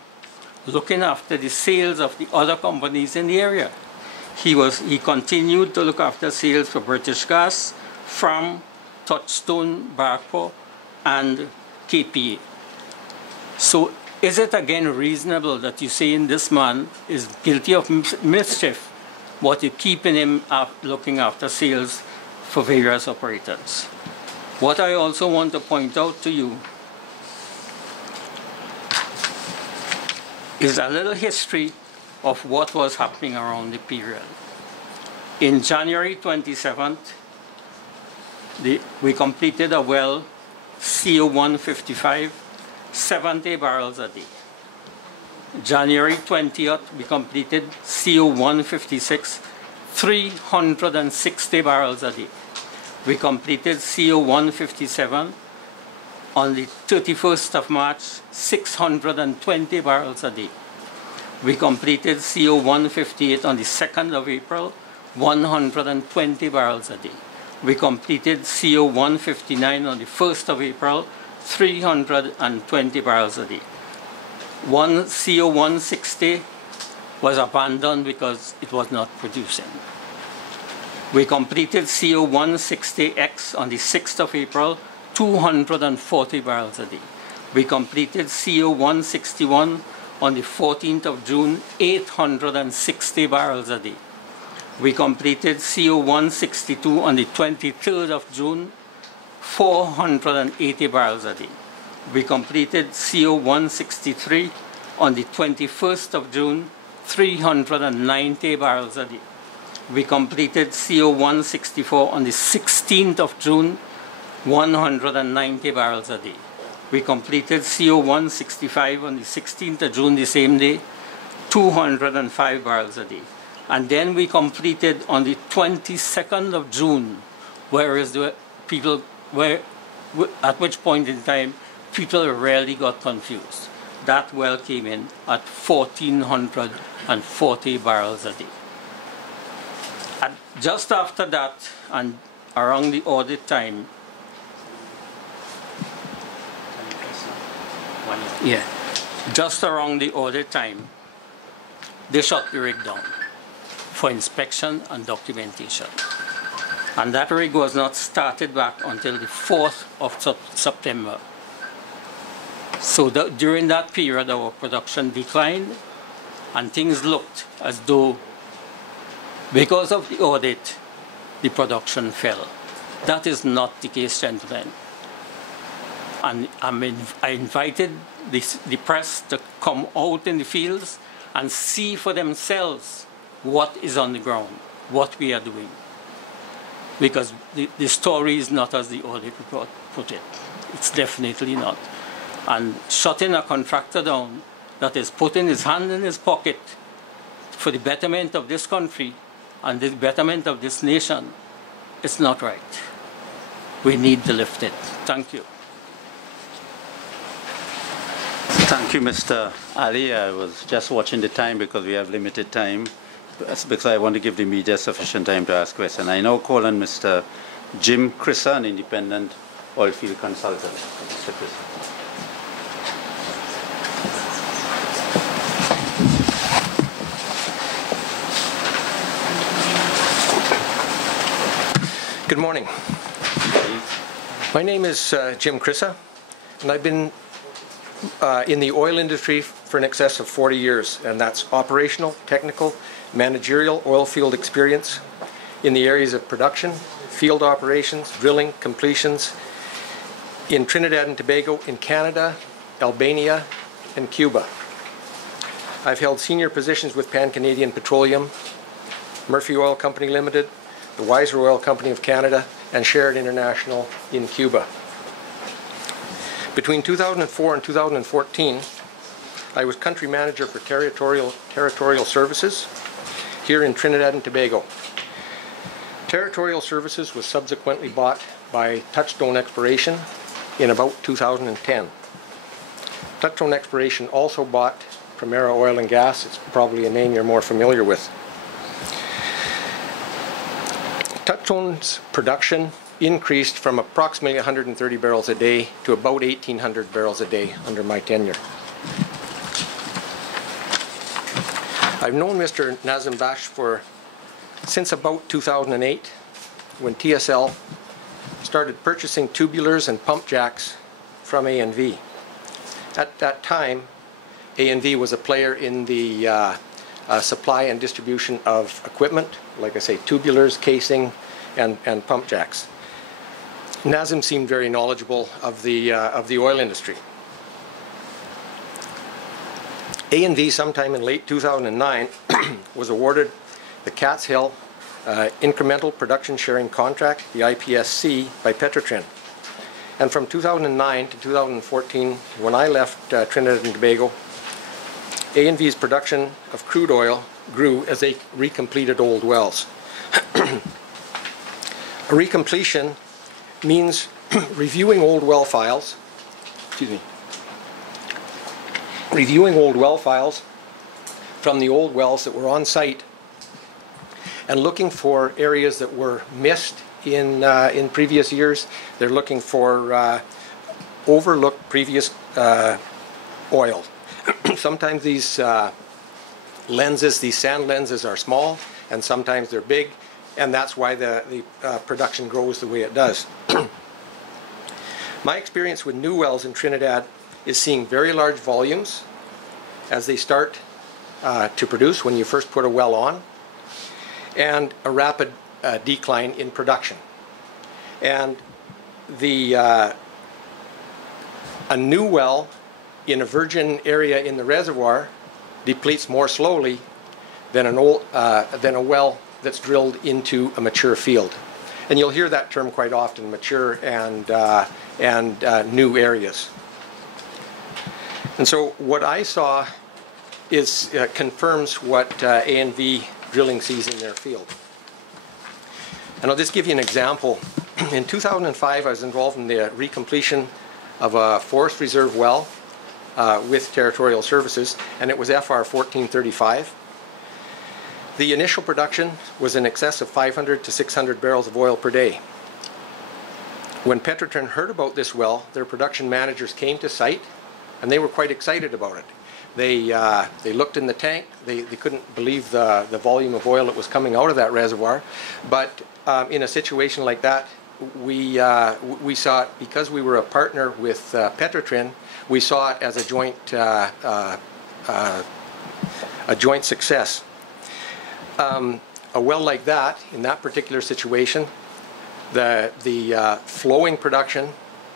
looking after the sales of the other companies in the area. He continued to look after sales for British Gas, from Touchstone, Barco, and KPA. So is it again reasonable that you say this man is guilty of mischief, but you're keeping him up looking after sales for various operators? What I also want to point out to you is a little history of what was happening around the period. In January 27th, we completed a well, CO155, 70 barrels a day. January 20th, we completed CO156, 360 barrels a day. We completed CO157 on the 31st of March, 620 barrels a day. We completed CO158 on the 2nd of April, 120 barrels a day. We completed CO159 on the 1st of April, 320 barrels a day. One CO160 was abandoned because it was not producing. We completed CO160X on the 6th of April, 240 barrels a day. We completed CO161 on the 14th of June, 860 barrels a day. We completed CO162 on the 23rd of June, 480 barrels a day. We completed CO163 on the 21st of June, 390 barrels a day. We completed CO164 on the 16th of June, 190 barrels a day. We completed CO165 on the 16th of June, the same day, 205 barrels a day. And then we completed on the 22nd of June, at which point in time people really got confused. That well came in at 1,440 barrels a day. And just after that, and around the audit time, just around the audit time, they shut the rig down for inspection and documentation. And that rig was not started back until the 4th of September. So during that period, our production declined, and things looked as though, because of the audit, the production fell. That is not the case, gentlemen. And I invited the press to come out in the fields and see for themselves what is on the ground, what we are doing. Because the story is not as the audit report put it. It's definitely not. And shutting a contractor down that is putting his hand in his pocket for the betterment of this country and the betterment of this nation, it's not right. we need to lift it. Thank you. Thank you, Mr. Ali. I was just watching the time because we have limited time, because I want to give the media sufficient time to ask questions. I now call on Mr. Jim Crissa, an independent oilfield consultant. Mr. Crissa. Good morning. My name is Jim Crissa, and I've been in the oil industry for in excess of 40 years, and that's operational, technical, managerial oil field experience in the areas of production, field operations, drilling, completions in Trinidad and Tobago, in Canada, Albania, and Cuba. I've held senior positions with Pan-Canadian Petroleum, Murphy Oil Company Limited, the Weiser Oil Company of Canada, and Sheridan International in Cuba. Between 2004 and 2014, I was country manager for territorial services here in Trinidad and Tobago. Territorial services was subsequently bought by Touchstone Exploration in about 2010. Touchstone Exploration also bought Primera Oil and Gas. It's probably a name you're more familiar with. Touchstone's production increased from approximately 130 barrels a day to about 1,800 barrels a day under my tenure. I've known Mr. Nazim Bash since about 2008, when TSL started purchasing tubulars and pump jacks from A&V. At that time, A&V was a player in the supply and distribution of equipment, like I say, tubulars, casing, and pump jacks. Nazim seemed very knowledgeable of the oil industry. A&V, sometime in late 2009, was awarded the Cat's Hill Incremental Production Sharing Contract, the IPSC, by Petrotrin. And from 2009 to 2014, when I left Trinidad and Tobago, A&V's production of crude oil grew as they recompleted old wells. A recompletion means reviewing old well files, reviewing old well files from the old wells that were on site and looking for areas that were missed in previous years. They're looking for overlooked previous oil. Sometimes these lenses, these sand lenses, are small, and sometimes they're big, and that's why the production grows the way it does. My experience with new wells in Trinidad is seeing very large volumes as they start to produce when you first put a well on, and a rapid decline in production. And a new well in a virgin area in the reservoir depletes more slowly than a well that's drilled into a mature field. And you'll hear that term quite often, mature and new areas. And so what I saw is confirms what A&V drilling sees in their field. And I'll just give you an example. In 2005, I was involved in the recompletion of a forest reserve well with Territorial Services, and it was FR 1435. The initial production was in excess of 500 to 600 barrels of oil per day. When Petrotrin heard about this well, their production managers came to site, and they were quite excited about it. They looked in the tank. They couldn't believe the volume of oil that was coming out of that reservoir. But in a situation like that, we saw it, because we were a partner with Petrotrin, we saw it as a joint success. A well like that, in that particular situation, the flowing production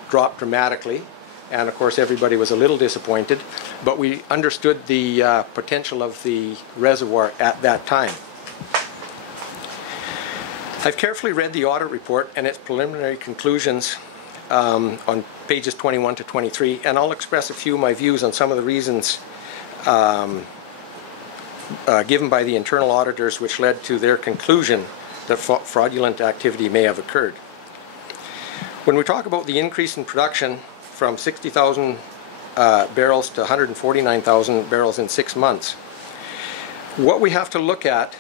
dropped dramatically, and of course everybody was a little disappointed, but we understood the potential of the reservoir at that time. I've carefully read the audit report and its preliminary conclusions on pages 21 to 23, and I'll express a few of my views on some of the reasons given by the internal auditors which led to their conclusion that fraudulent activity may have occurred. When we talk about the increase in production from 60,000 barrels to 149,000 barrels in 6 months, what we have to look at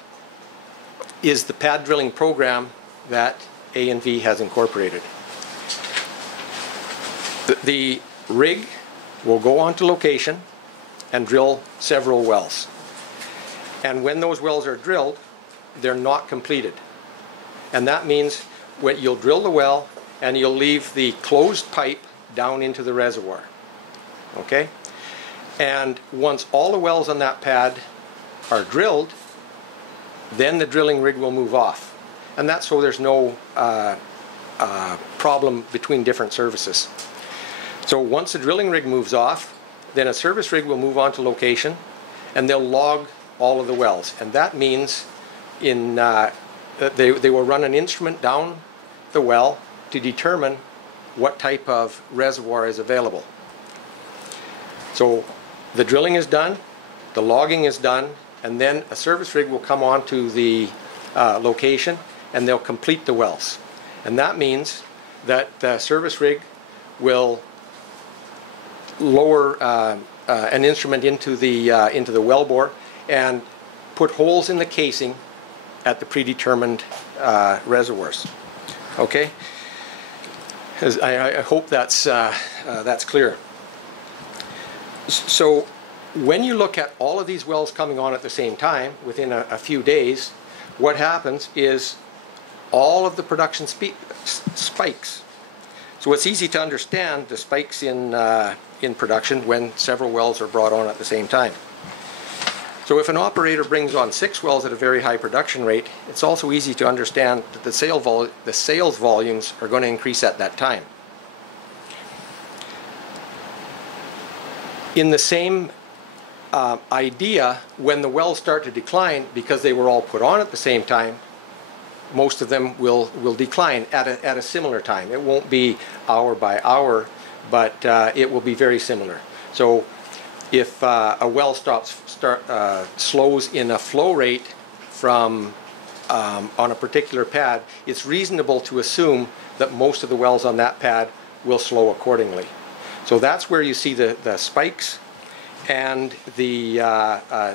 is the pad drilling program that A&V has incorporated. The rig will go onto location and drill several wells. And when those wells are drilled, they're not completed. And that means when you'll drill the well and you'll leave the closed pipe down into the reservoir. Okay? And once all the wells on that pad are drilled, then the drilling rig will move off. And that's so there's no problem between different services. So once the drilling rig moves off, then a service rig will move on to location and they'll log all of the wells. And that means they will run an instrument down the well to determine what type of reservoir is available. So the drilling is done, the logging is done, and then a service rig will come on to the location and they'll complete the wells. And that means that the service rig will lower an instrument into the wellbore and put holes in the casing at the predetermined reservoirs. Okay? I hope that's clear. So when you look at all of these wells coming on at the same time within a few days, what happens is all of the production spikes. So it's easy to understand the spikes in production when several wells are brought on at the same time. So if an operator brings on 6 wells at a very high production rate, it's also easy to understand that the sales volumes are going to increase at that time. In the same idea, when the wells start to decline, because they were all put on at the same time, most of them will decline at a similar time. It won't be hour by hour, but it will be very similar. So if a well slows in a flow rate from on a particular pad, it's reasonable to assume that most of the wells on that pad will slow accordingly. So that's where you see the spikes and the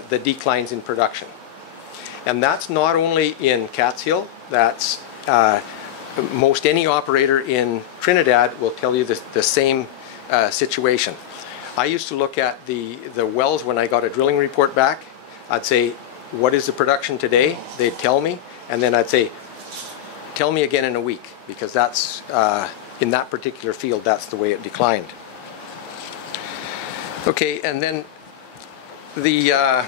declines in production. And that's not only in Catskill, that's most any operator in Trinidad will tell you the same situation. I used to look at the wells when I got a drilling report back. I'd say, what is the production today? They'd tell me, and then I'd say, tell me again in a week, because that's in that particular field, that's the way it declined. Okay, and then the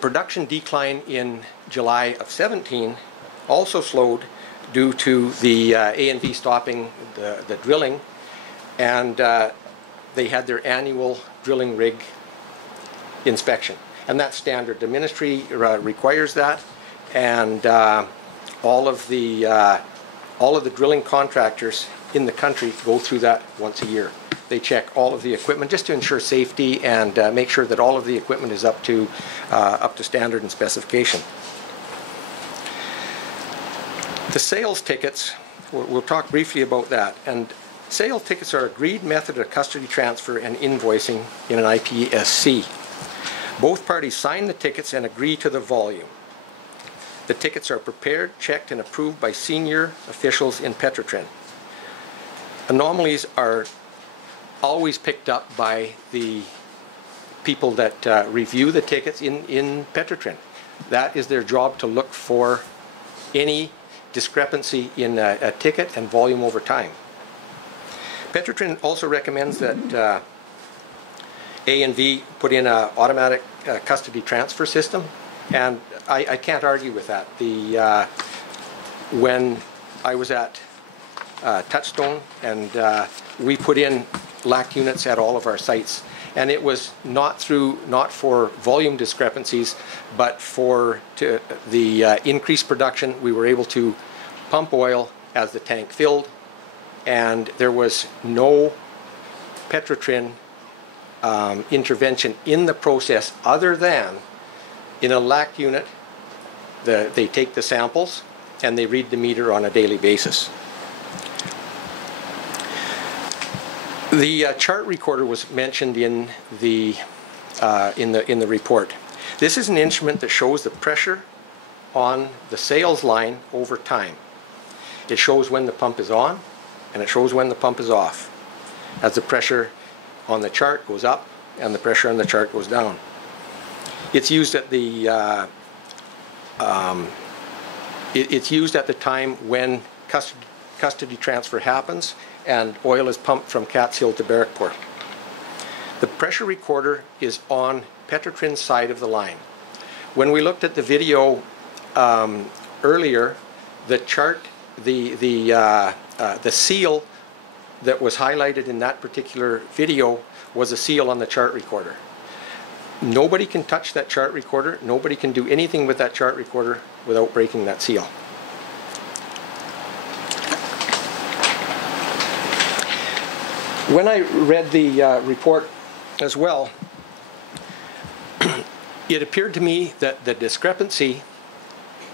production decline in July of 17 also slowed due to the A&V stopping the drilling, and they had their annual drilling rig inspection. And that's standard. The ministry requires that, and all of the drilling contractors in the country go through that once a year. They check all of the equipment just to ensure safety and make sure that all of the equipment is up to standard and specification. The sales tickets, we'll talk briefly about that. And sales tickets are agreed method of custody transfer and invoicing in an IPSC. Both parties sign the tickets and agree to the volume. The tickets are prepared, checked, and approved by senior officials in Petrotrin. Anomalies are always picked up by the people that review the tickets in Petrotrin. That is their job, to look for any discrepancy in a ticket and volume over time. Petrotrin also recommends that A&V put in an automatic custody transfer system, and I can't argue with that. When I was at Touchstone, and we put in LAC units at all of our sites, and it was not for volume discrepancies, but for the increased production. We were able to pump oil as the tank filled, and there was no Petrotrin intervention in the process, other than in a LAC unit they take the samples and they read the meter on a daily basis. The chart recorder was mentioned in the report. This is an instrument that shows the pressure on the sales line over time. It shows when the pump is on and it shows when the pump is off, as the pressure on the chart goes up and the pressure on the chart goes down. It's used at the it's used at the time when custody transfer happens and oil is pumped from Cat's Hill to Barrackpore. The pressure recorder is on Petrotrin's side of the line. When we looked at the video earlier, the chart, the seal that was highlighted in that particular video was a seal on the chart recorder. Nobody can touch that chart recorder. Nobody can do anything with that chart recorder without breaking that seal. When I read the report as well, it appeared to me that the discrepancy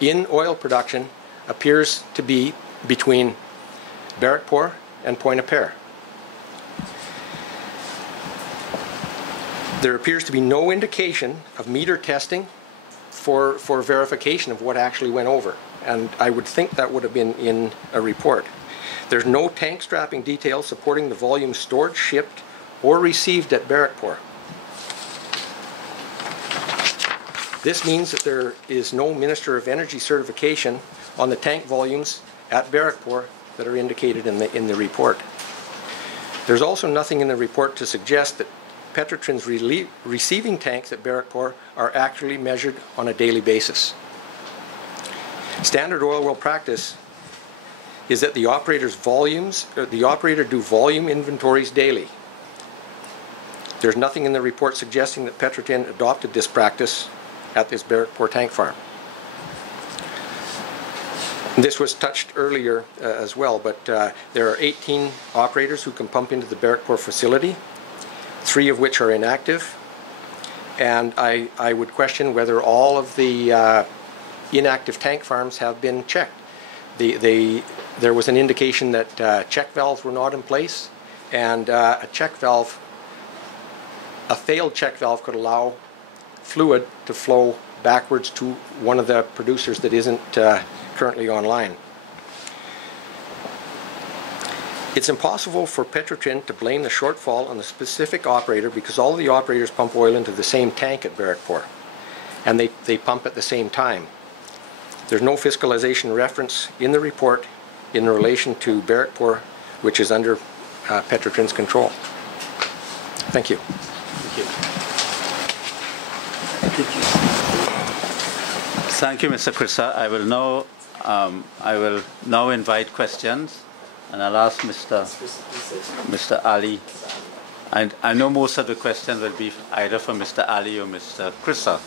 in oil production appears to be between Barrackpore and Pointe-à-Pierre. There appears to be no indication of meter testing for verification of what actually went over, and I would think that would have been in a report. There's no tank strapping details supporting the volume stored, shipped, or received at Barrackpore. This means that there is no Minister of Energy certification on the tank volumes at Barrackpore that are indicated in the report. There's also nothing in the report to suggest that Petrotrin's receiving tanks at Barrackpore are actually measured on a daily basis. Standard oil well practice is that the operator do volume inventories daily. There's nothing in the report suggesting that Petrotrin adopted this practice at this Barrackpore tank farm. This was touched earlier as well, but there are 18 operators who can pump into the Barrackpore facility, 3 of which are inactive, and I would question whether all of the inactive tank farms have been checked. There was an indication that check valves were not in place, and a failed check valve could allow fluid to flow backwards to one of the producers that isn't currently online. It's impossible for Petrotrin to blame the shortfall on the specific operator because all the operators pump oil into the same tank at Barrackpore, and they pump at the same time. There's no fiscalization reference in the report in relation to Barrackpore, which is under Petrotrin's control. Thank you. Thank you. Thank you, Mr. Krissa. I will now invite questions, and I'll ask Mr. Ali. And I know most of the questions will be either for Mr. Ali or Mr. Krissa,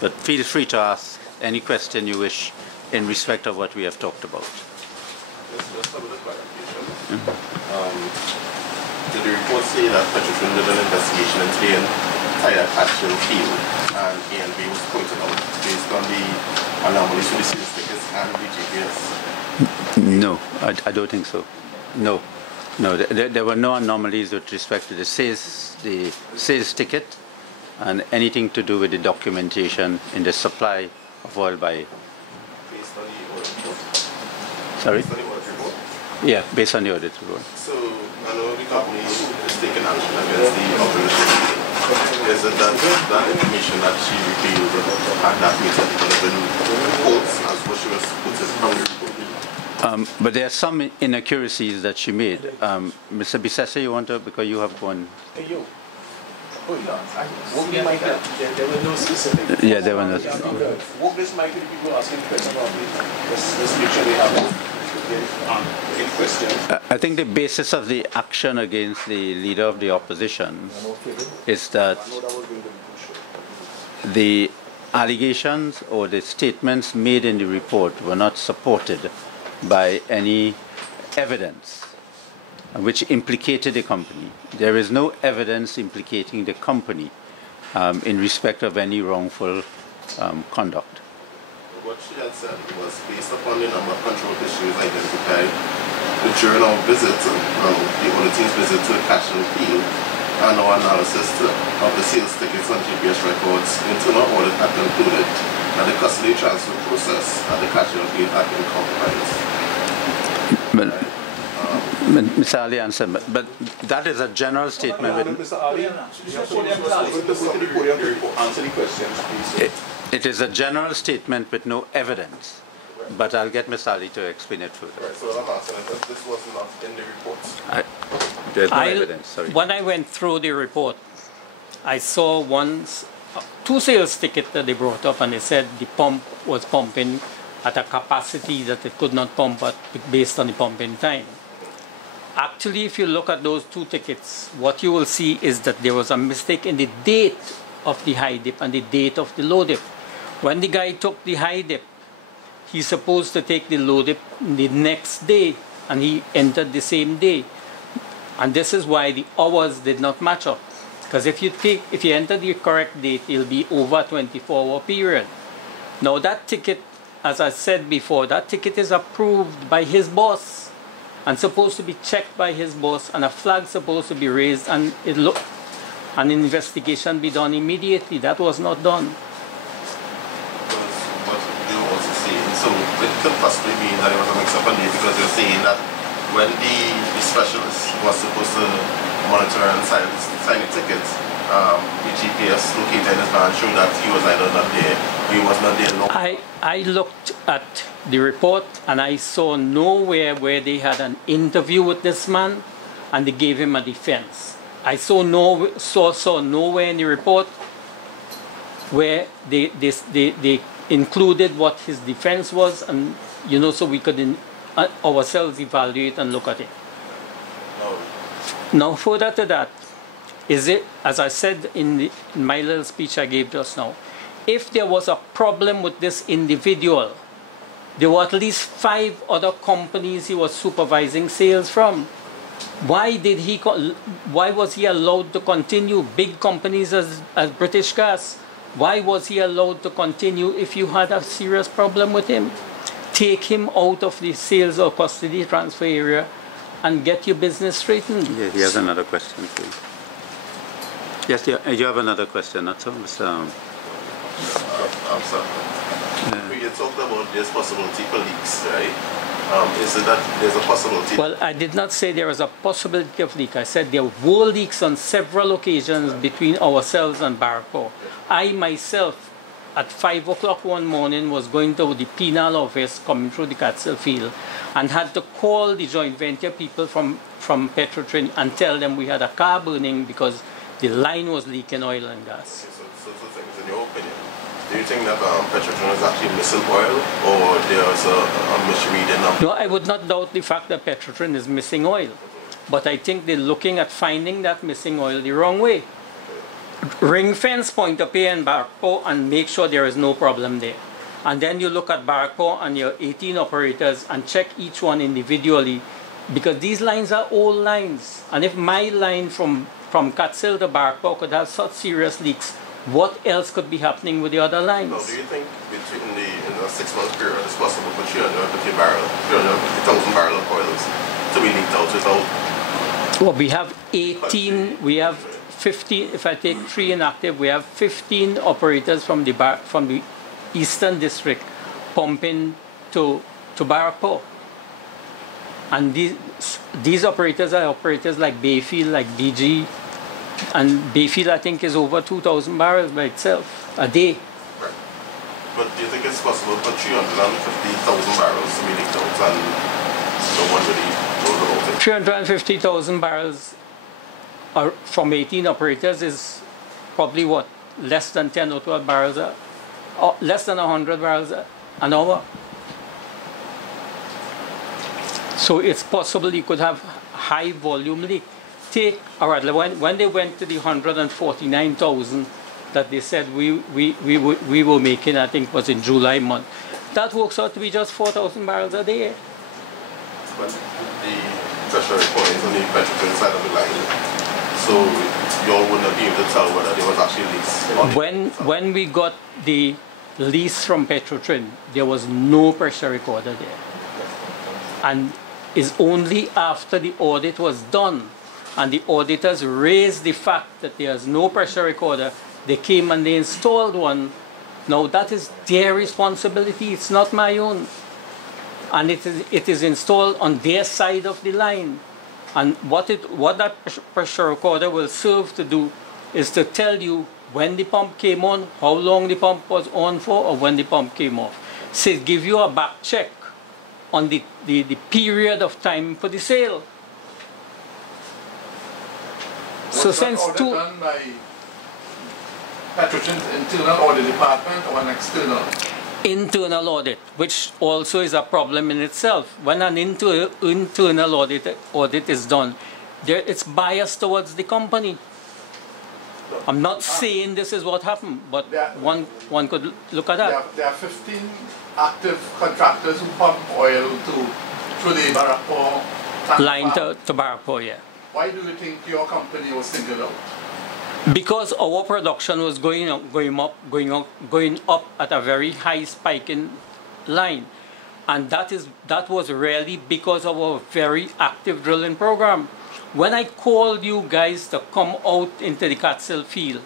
but feel free to ask any question you wish in respect of what we have talked about. Just a little clarification. Did the report say that Petrotrin did an investigation into the entire Catskill field, and A&B was pointed out based on the anomalies with the sales tickets and the GPS? No, I don't think so. No, there were no anomalies with respect to the sales ticket and anything to do with the documentation in the supply of oil by. Based on the audit report? Sorry? Based on the audit report? Yeah, based on the audit report. So, I know the company is taking action against the operation. Is it that information that she revealed at that meeting would have been false as what she was putting on the report? But there are some inaccuracies that she made. Mr. Bisese, you want to, because you have one. There were no specific. Yeah, there were no. Walk this mic to the people asking questions about it. Let's make sure they have any questions. I think the basis of the action against the leader of the opposition is that the allegations or the statements made in the report were not supported by any evidence which implicated the company. There is no evidence implicating the company in respect of any wrongful conduct. What she had said was based upon the number of control issues identified during our visit, the other team's visit to the catch and field, and our analysis of the sales tickets and GPS records, internal audit had concluded that the custody transfer process at the catch and field had been compromised. Mr. Ali answered, but that is a general statement. Mr. Ali, answer the questions, please. It is a general statement with no evidence, but I'll get Mr. Ali to explain it further. Right, so I'm asking if this was not in the report. There's no evidence, sorry. When I went through the report, I saw two sales tickets that they brought up, and they said the pump was pumping at a capacity that it could not pump at based on the pumping time. Actually, if you look at those two tickets, what you will see is that there was a mistake in the date of the high dip and the date of the low dip. When the guy took the high dip, he's supposed to take the low dip the next day, and he entered the same day. And this is why the hours did not match up. Because if you enter the correct date, it'll be over a 24-hour period. Now that ticket, as I said before, that ticket is approved by his boss and supposed to be checked by his boss, and a flag supposed to be raised, and an investigation be done immediately. That was not done. What you also saying, so it could possibly mean that it was a mix-up on you, because you're saying that when the specialist was supposed to monitor and sign the tickets, the GPS located in his van showed that he was either not there or he was not there. I looked at the report and I saw nowhere where they had an interview with this man and they gave him a defense. I saw nowhere in the report where they included what his defense was, and so we could ourselves evaluate and look at it. Now, further to that, is it, as I said in my little speech I gave just now, if there was a problem with this individual, there were at least 5 other companies he was supervising sales from. Why was he allowed to continue? Big companies as British Gas, why was he allowed to continue if you had a serious problem with him? Take him out of the sales or custody transfer area and get your business straightened. Yeah, he has another question for you. Yes, you have another question, that's all, Mr. I'm sorry. You talked about there's possibility for leaks, right? Is it that there's a possibility? Well, I did not say there was a possibility of leak. I said there were leaks on several occasions between ourselves and Barco. I myself, at 5 o'clock one morning, was going to the penal office coming through the Catskill field and had to call the joint venture people from Petrotrin and tell them we had a car burning because the line was leaking oil and gas. Okay, so things, in your opinion, do you think that Petrotrin is actually missing oil, or there's a misreading of? No, I would not doubt the fact that Petrotrin is missing oil, but I think they're looking at finding that missing oil the wrong way. Ring fence Point of Pay and Barco and make sure there is no problem there. And then you look at Barco and your 18 operators and check each one individually, because these lines are old lines. And if my line from Catskill to Barco could have such serious leaks, what else could be happening with the other lines? Now, do you think between in a 6-month period it's possible for 350,000 barrels of oils to be leaked out without? Well, we have 18, we have 15, if I take 3 inactive, we have 15 operators from the Eastern District pumping to Barco. And these operators are operators like Bayfield, like BG, and Bayfield I think is over 2,000 barrels by itself a day. Right. But do you think it's possible for 350,000 barrels to be leaked out and no one really knows about it? 350,000 barrels from 18 operators is probably what? Less than 10 or 12 barrels, less than 100 barrels an hour. So it's possible you could have high volume leak. When they went to the 149,000 that they said we were making, I think was in July month, that works out to be just 4,000 barrels a day. But the pressure report is on the Petrotrin side of the line, so you all wouldn't be able to tell whether there was actually leaks. When we got the lease from Petrotrin, there was no pressure recorder there. And is only after the audit was done and the auditors raised the fact that there's no pressure recorder. They came and they installed one. Now that is their responsibility, it's not my own. And it is installed on their side of the line. And what that pressure recorder will serve to do is to tell you when the pump came on, how long the pump was on for, or when the pump came off. So it gives you a back check on the period of time for the sale. So since audit done by Petrotrin's internal audit department or an external? Internal audit, which also is a problem in itself. When an internal audit is done, it's biased towards the company. I'm not saying this is what happened, but one could look at that. There are 15 active contractors who pump oil through the Barrackpore line to Barrackpore, yeah. Why do you think your company was singled out? Because our production was going up at a very high spiking line, and that was really because of our very active drilling program. When I called you guys to come out into the Catskill field,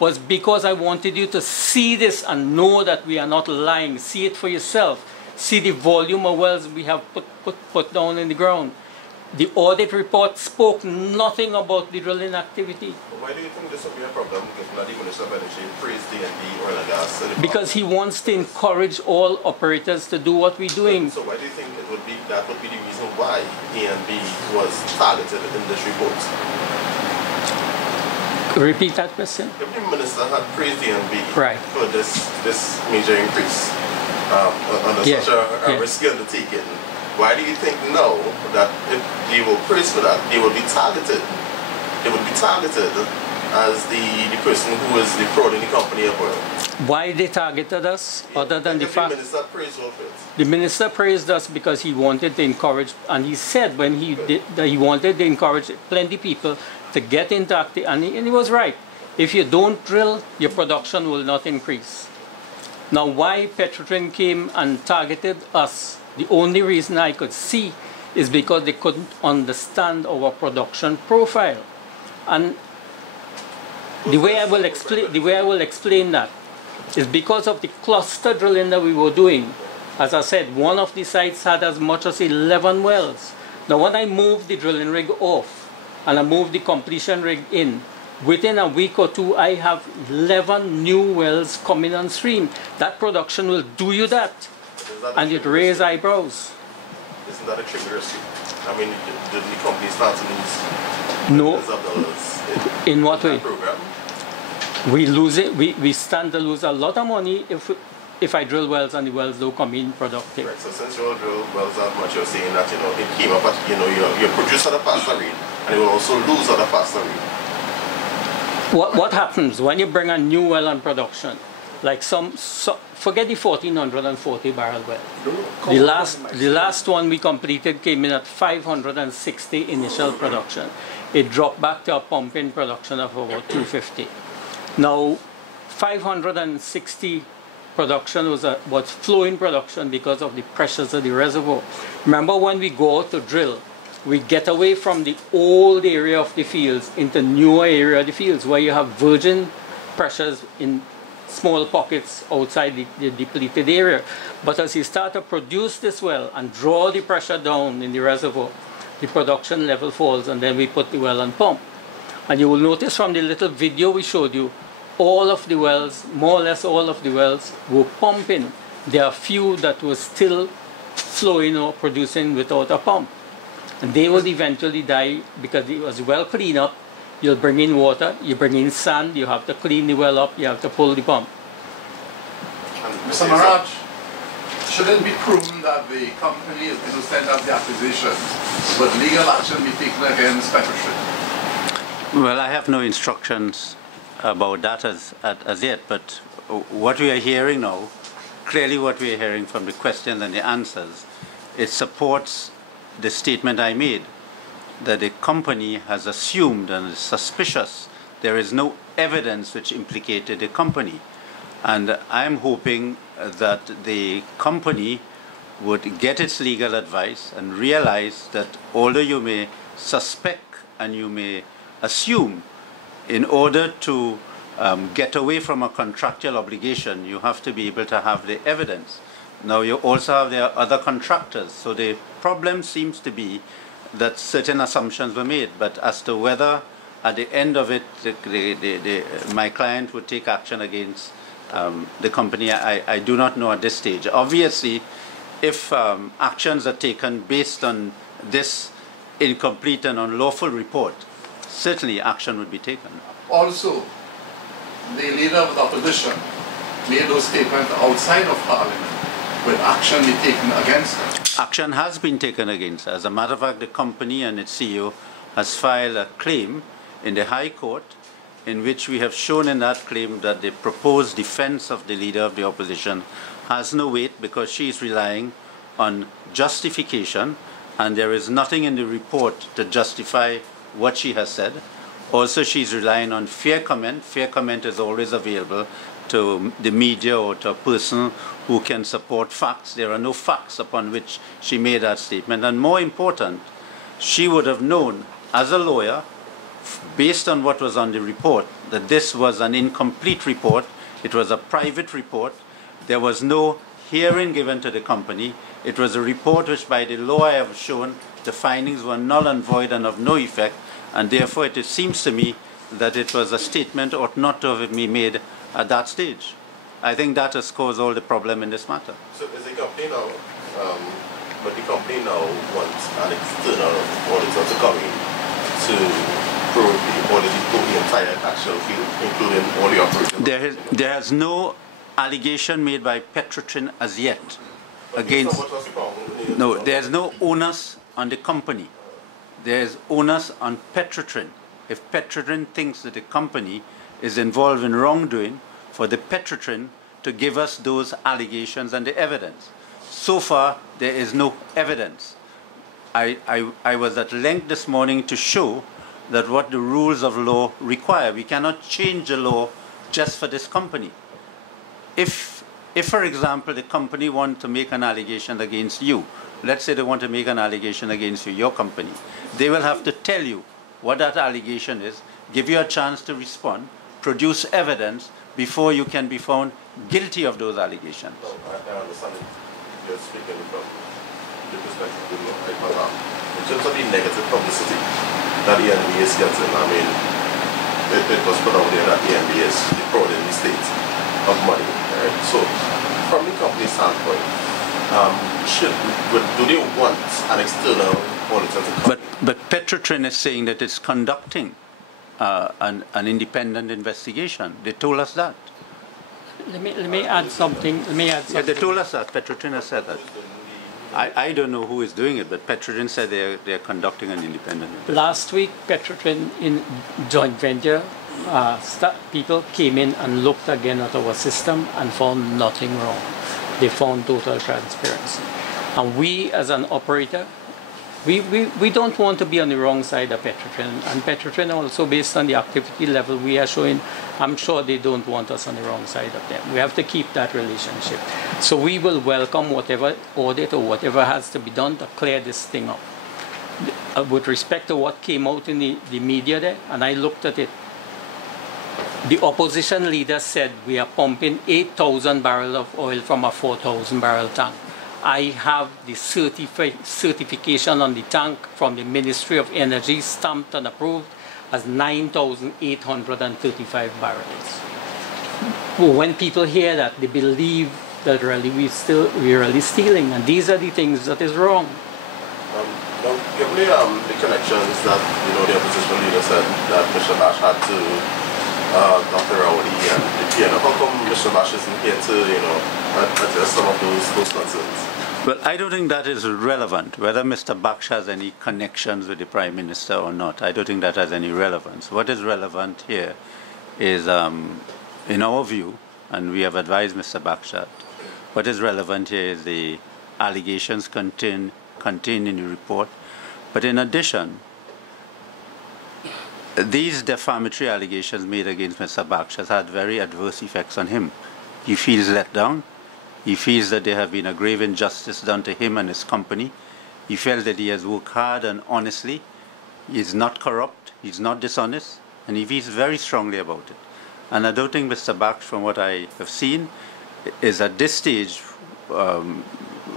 was because I wanted you to see this and know that we are not lying. See it for yourself. See the volume of wells we have put down in the ground. The audit report spoke nothing about the drilling activity. But why do you think this will be a problem if not the Minister of Energy praised the oil and gas? Because he wants to encourage all operators to do what we're doing. So why do you think that would be the reason why E&B was targeted in this report? Repeat that question. If the Minister had praised E&B right. for this major increase under such a risky undertaking, why do you think now that if they will praise for that, they will be targeted? They would be targeted as the person who is defrauding the company of oil. Why they targeted us, other than the fact the Minister praised us? The Minister praised us because he wanted to encourage, and he said when he did that he wanted to encourage plenty of people to get into active, and he was right. If you don't drill, your production will not increase. Now, why Petrotrin came and targeted us? The only reason I could see is because they couldn't understand our production profile. And the way I will explain that is because of the cluster drilling that we were doing. As I said, one of the sites had as much as 11 wells. Now when I moved the drilling rig off and I moved the completion rig in, within a week or two I have 11 new wells coming on stream. That production will do you that. And it raised eyebrows. Isn't that a trigger issue? I mean, did the company start to lose millions of dollars in what way? Program? We lose it. We stand to lose a lot of money if I drill wells and the wells don't come in productive. Right. So since you all drill wells that much, you're saying that it came up at you produce at a faster rate, and it will also lose at a faster rate. What happens when you bring a new well on production? Like forget the 1440 barrel well. The last one we completed came in at 560 initial production. It dropped back to a pumping production of about 250. Now 560 production was flowing production because of the pressures of the reservoir. Remember when we go out to drill, we get away from the old area of the fields into newer area of the fields where you have virgin pressures in small pockets outside the depleted area. But as you start to produce this well and draw the pressure down in the reservoir, the production level falls, and then we put the well on pump. And you will notice from the little video we showed you, all of the wells, more or less all of the wells, were pumping. There are few that were still flowing or producing without a pump. And they will eventually die because it was well cleaned up. You'll bring in water, you bring in sand, you have to clean the well up, you have to pull the pump. Mr. Maharaj, shouldn't be proven that the company is innocent of the accusation, but legal action be taken against Petrotrin? Well, I have no instructions about that as yet, but what we are hearing now, clearly what we are hearing from the questions and the answers, it supports the statement I made, that the company has assumed and is suspicious. There is no evidence which implicated the company. And I'm hoping that the company would get its legal advice and realize that although you may suspect and you may assume, in order to get away from a contractual obligation, you have to be able to have the evidence. Now you also have their other contractors, so the problem seems to be that certain assumptions were made, but as to whether at the end of it my client would take action against the company, I do not know at this stage. Obviously, if actions are taken based on this incomplete and unlawful report, certainly action would be taken. Also, the leader of the opposition made those statements outside of Parliament. Will action be taken against them? Action has been taken against her. As a matter of fact, the company and its CEO has filed a claim in the High Court in which we have shown in that claim that the proposed defense of the leader of the opposition has no weight because she is relying on justification, and there is nothing in the report to justify what she has said. Also, she is relying on fair comment. Fair comment is always available to the media or to a person who can support facts. There are no facts upon which she made that statement. And more important, she would have known as a lawyer, based on what was on the report, that this was an incomplete report. It was a private report. There was no hearing given to the company. It was a report which, by the law I have shown, the findings were null and void and of no effect, and therefore it seems to me that it was a statement ought not to have been made at that stage. I think that has caused all the problem in this matter. So is the company now, but the company now wants an external auditor to come in to probably audit the entire actual field, including all the operations? There has no allegation made by Petrotrin as yet against. No, there's no onus on the company. There's onus on Petrotrin. If Petrotrin thinks that the company is involved in wrongdoing, for the Petrotrin to give us those allegations and the evidence. So far, there is no evidence. I was at length this morning to show that what the rules of law require. We cannot change the law just for this company. If for example, the company wants to make an allegation against you, let's say they want to make an allegation against you, your company, they will have to tell you what that allegation is, give you a chance to respond, produce evidence before you can be found guilty of those allegations. No, I understand it. You're speaking from the perspective of the law. In terms of the negative publicity that the NBA is getting, I mean, it was put out there that the NBA is defrauding the state of money. Right? So, from the company standpoint, do they want an external auditor to come? But Petrotrin is saying that it's conducting an independent investigation. They told us that. Let me add something. Yeah, they told us that. Petrotrin has said that. I don't know who is doing it, but Petrotrin said they are conducting an independent investigation. Last week, Petrotrin in joint venture, people came in and looked again at our system and found nothing wrong. They found total transparency. And we, as an operator, we don't want to be on the wrong side of Petrotrin. And Petrotrin also, based on the activity level we are showing, I'm sure they don't want us on the wrong side of them. We have to keep that relationship. So we will welcome whatever audit or whatever has to be done to clear this thing up. With respect to what came out in the media there, and I looked at it, the opposition leader said we are pumping 8,000 barrels of oil from a 4,000 barrel tank. I have the certification on the tank from the Ministry of Energy, stamped and approved as 9,835 barrels. When people hear that, they believe that really we're really stealing, and these are the things that is wrong. Given the connections that the opposition leader said that Mr. Bash had to Dr. Rowley and the piano, how come Mr. Bash isn't here to address some of those concerns? Well, I don't think that is relevant, whether Mr. Baksh has any connections with the Prime Minister or not. I don't think that has any relevance. What is relevant here is, in our view, and we have advised Mr. Baksh that, what is relevant here is the allegations contained in the report. But in addition, these defamatory allegations made against Mr. Baksh has had very adverse effects on him. He feels let down. He feels that there have been a grave injustice done to him and his company. He felt that he has worked hard and honestly. He is not corrupt, he's not dishonest, and he feels very strongly about it. And I don't think Mr. Baksh, from what I have seen, is at this stage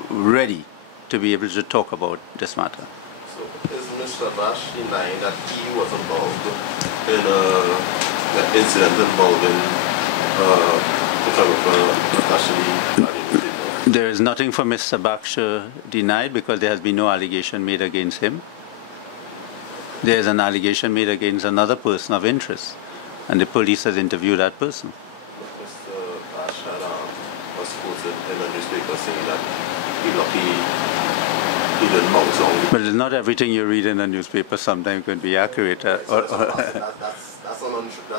ready to be able to talk about this matter. So is Mr. Baksh denying that he was involved in an incident involving photographer actually? There is nothing for Mr. Baksh denied because there has been no allegation made against him. There is an allegation made against another person of interest, and the police has interviewed that person. Mr. Baksh was quoted in a newspaper saying that he didn't mouse on. But not everything you read in a newspaper sometimes can be accurate. That's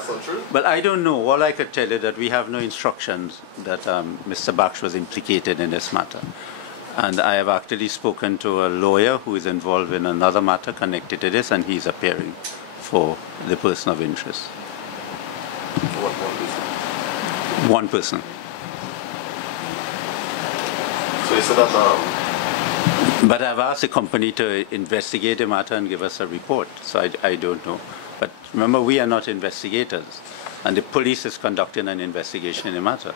untrue. But I don't know. All I could tell you that we have no instructions that Mr. Baksh was implicated in this matter. And I have actually spoken to a lawyer who is involved in another matter connected to this, and he's appearing for the person of interest. One person? One person. So you said that... But I've asked the company to investigate the matter and give us a report, so I don't know. But remember, we are not investigators, and the police is conducting an investigation in the matter.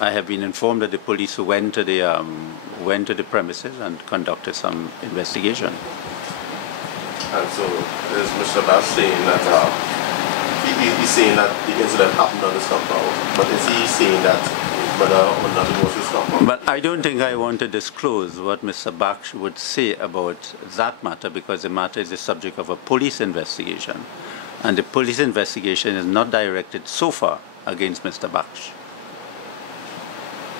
I have been informed that the police went to the premises and conducted some investigation. And so is Mr. Baksh saying that he's saying that the incident happened on his compound, but is he saying that whether or not it was his compound? But I don't think I want to disclose what Mr. Baksh would say about that matter because the matter is the subject of a police investigation, and the police investigation is not directed so far against Mr. Baksh.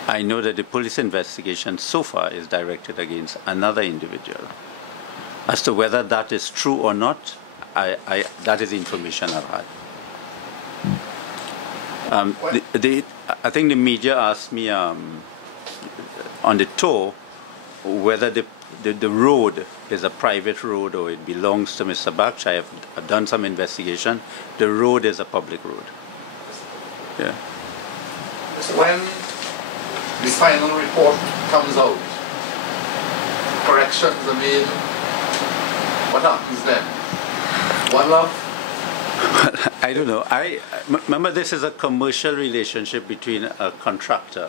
I know that the police investigation so far is directed against another individual. As to whether that is true or not, that is information I've had. I think the media asked me on the tour whether the road is a private road or it belongs to Mr. Baksh. I've done some investigation. The road is a public road. Yeah. When the final report comes out, corrections are made, what happens then? One love? I don't know. Remember, this is a commercial relationship between a contractor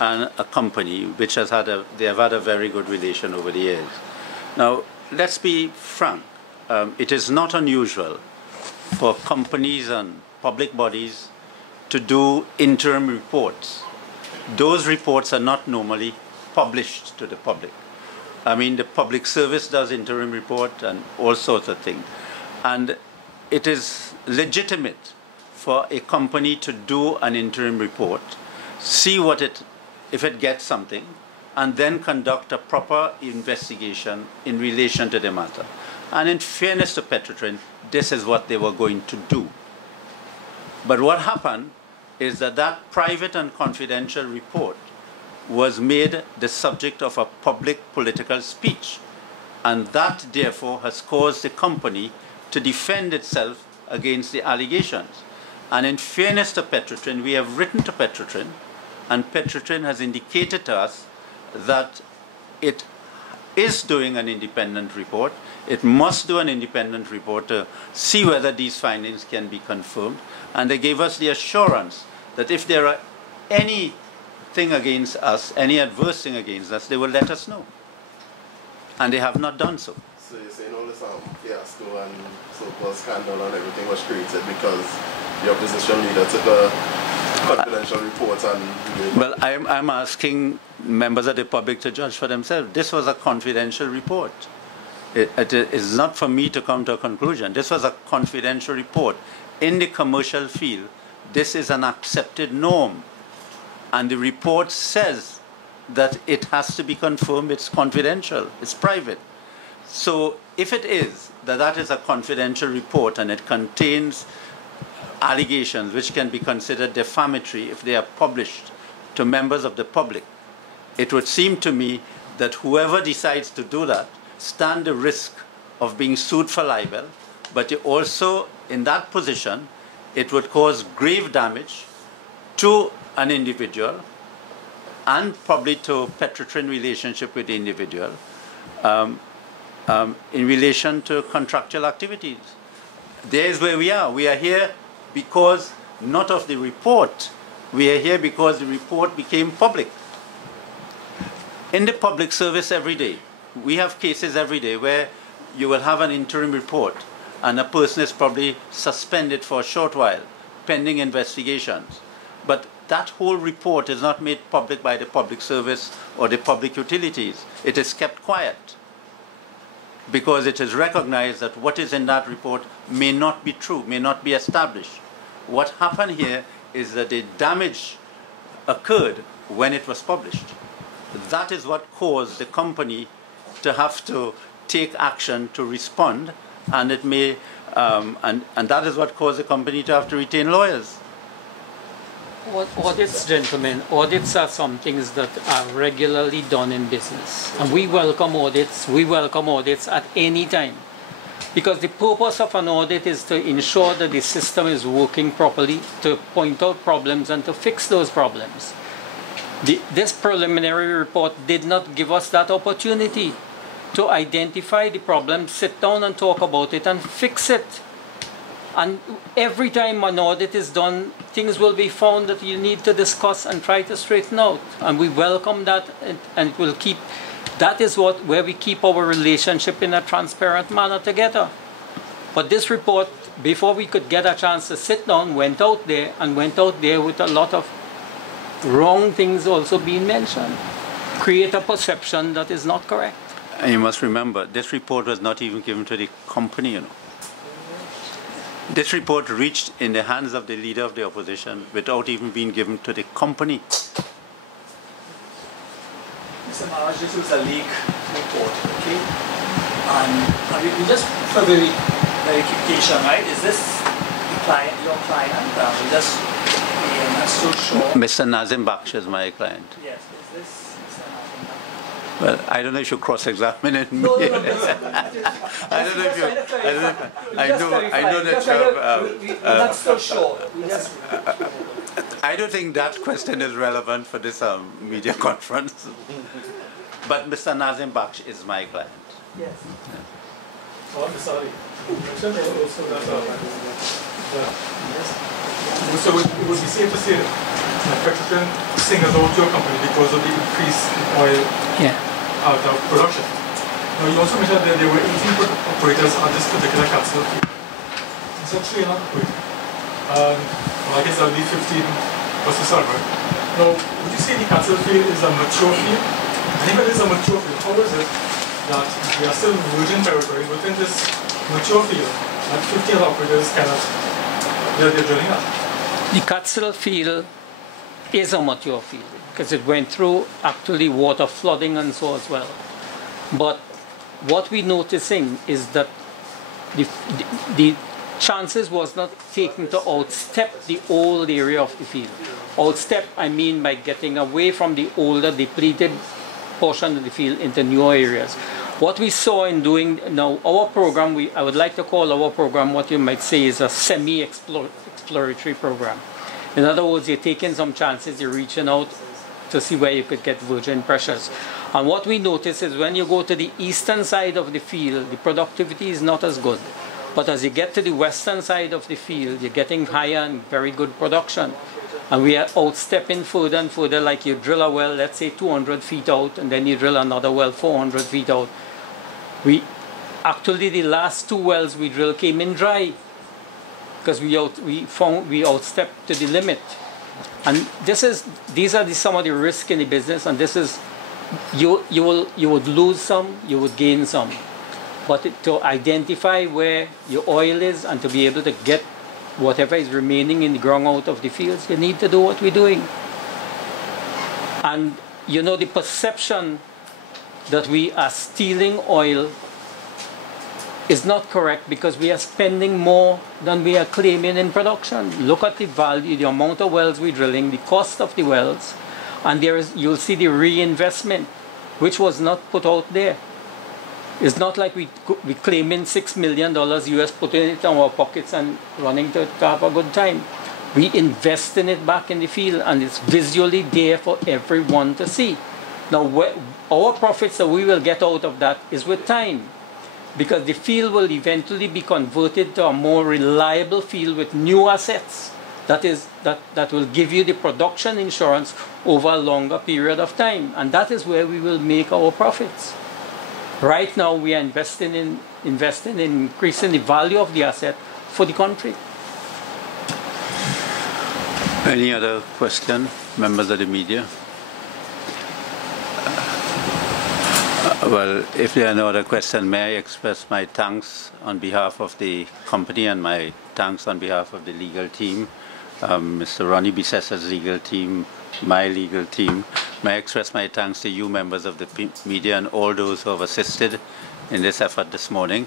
and a company which they have had a very good relation over the years. Now, let's be frank. It is not unusual for companies and public bodies to do interim reports. Those reports are not normally published to the public. I mean, the public service does interim report and all sorts of things. And it is legitimate for a company to do an interim report, see if it gets something, and then conduct a proper investigation in relation to the matter. And in fairness to Petrotrin, this is what they were going to do. But what happened is that private and confidential report was made the subject of a public political speech. And that, therefore, has caused the company to defend itself against the allegations. And in fairness to Petrotrin, we have written to Petrotrin, and Petrotrin has indicated to us that it is doing an independent report. It must do an independent report to see whether these findings can be confirmed. And they gave us the assurance that if there are anything against us, any adverse thing against us, they will let us know. And they have not done so. So you're saying all this fiasco and so-called scandal and everything was created because the opposition leader took a confidential report and... Well, I'm asking members of the public to judge for themselves. This was a confidential report. It is not for me to come to a conclusion. This was a confidential report. In the commercial field, this is an accepted norm. And the report says that it has to be confirmed, it's confidential, it's private. So if it is that is a confidential report and it contains allegations which can be considered defamatory if they are published to members of the public, it would seem to me that whoever decides to do that stand the risk of being sued for libel, but also in that position it would cause grave damage to an individual and probably to Petrotrin relationship with the individual, in relation to contractual activities. There's where we are. We are here because not of the report. We are here because the report became public. In the public service every day, we have cases every day where you will have an interim report and a person is probably suspended for a short while, pending investigations. But that whole report is not made public by the public service or the public utilities. It is kept quiet because it is recognized that what is in that report may not be true, may not be established. What happened here is that the damage occurred when it was published. That is what caused the company to have to take action to respond, and it may, and that is what caused the company to have to retain lawyers. Audits, gentlemen, audits are some things that are regularly done in business. And we welcome audits at any time. Because the purpose of an audit is to ensure that the system is working properly, to point out problems and to fix those problems. This preliminary report did not give us that opportunity to identify the problem, sit down and talk about it and fix it. And every time an audit is done, things will be found that you need to discuss and try to straighten out. And we welcome that, and we'll keep, that is where we keep our relationship in a transparent manner together. But this report, before we could get a chance to sit down, went out there with a lot of wrong things also being mentioned. Create a perception that is not correct. And you must remember, this report was not even given to the company, you know. This report reached in the hands of the leader of the opposition without even being given to the company. Mr. Maharaj, this was a leak report, okay? And we just for verification, right? Is this the client, your client? We just not so sure. Mr. Nazim Baksh is my client. Yes, is this Mr. Nazim Baksh? Well, I don't know if you cross-examine it. No, I don't know if you. I know that you have. We're not so sure. We just. I don't think that question is relevant for this media conference. But Mr. Nazim Baksh is my client. Yes. Oh, I'm sorry. Also so it would be safe to say that Petrotrin singles out your company because of the increase in oil out of production. Now you also mentioned that there were 18 operators on this particular capsule field. It's a 3 operator. Well, I guess that would be 15 plus the server. Now, would you say the capsule field is a mature field? And if it is a mature field, how is it that we are still virgin territory within this mature field and 15 operators cannot, they're drilling at? The Catskill field is a mature field because it went through actually water flooding and so as well. But what we're noticing is that the chances was not taken to outstep the old area of the field. Outstep, I mean by getting away from the older depleted portion of the field into newer areas. What we saw in doing now, our program, I would like to call our program what you might say is a semi-exploratory program. In other words, you're taking some chances, you're reaching out to see where you could get virgin pressures. And what we notice is when you go to the eastern side of the field, the productivity is not as good. But as you get to the western side of the field, you're getting higher and very good production. And we are outstepping further and further, like you drill a well, let's say 200 feet out, and then you drill another well 400 feet out. Actually, the last 2 wells we drilled came in dry because we outstepped to the limit. And these are some of the risks in the business, and this is, you would lose some, you would gain some. But to identify where your oil is and to be able to get whatever is remaining in the ground out of the fields, you need to do what we're doing. And you know, the perception that we are stealing oil is not correct because we are spending more than we are claiming in production. Look at the value, the amount of wells we're drilling, the cost of the wells, and you'll see the reinvestment, which was not put out there. It's not like we claiming $6 million US, putting it in our pockets and running to have a good time. We invest in it back in the field, and it's visually there for everyone to see. Now, our profits that we will get out of that is with time, because the field will eventually be converted to a more reliable field with new assets. That will give you the production insurance over a longer period of time, and that is where we will make our profits. Right now, we are investing in increasing the value of the asset for the country. Any other question, members of the media? Well, if there are no other questions, may I express my thanks on behalf of the company and my thanks on behalf of the legal team, Mr. Ronnie Bissessa's legal team, my legal team. May I express my thanks to you, members of the media, and all those who have assisted in this effort this morning.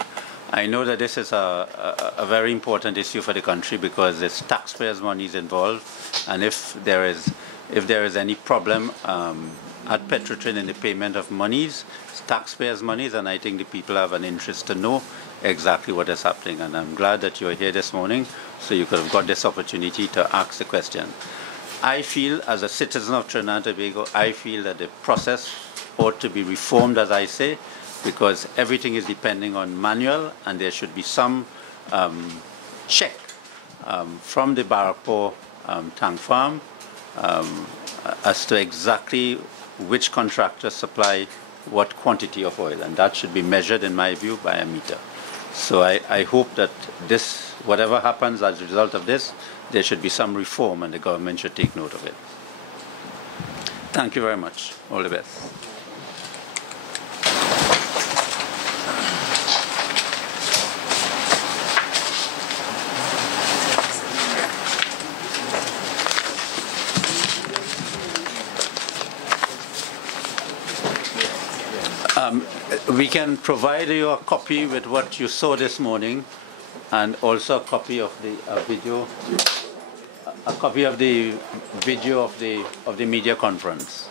I know that this is a very important issue for the country because there's taxpayers' monies involved, and if there is any problem at Petrotrin in the payment of monies, it's taxpayers' monies, and I think the people have an interest to know exactly what is happening. And I'm glad that you're here this morning, so you could have got this opportunity to ask the question. I feel, as a citizen of Trinidad and Tobago, I feel that the process ought to be reformed, as I say, because everything is depending on manual, and there should be some check from the Barrackpore tank farm as to exactly which contractors supply what quantity of oil, and that should be measured, in my view, by a meter. So I hope that this, whatever happens as a result of this, there should be some reform, and the government should take note of it. Thank you very much. All the best. We can provide you a copy with what you saw this morning, and also a copy of the video, of the media conference.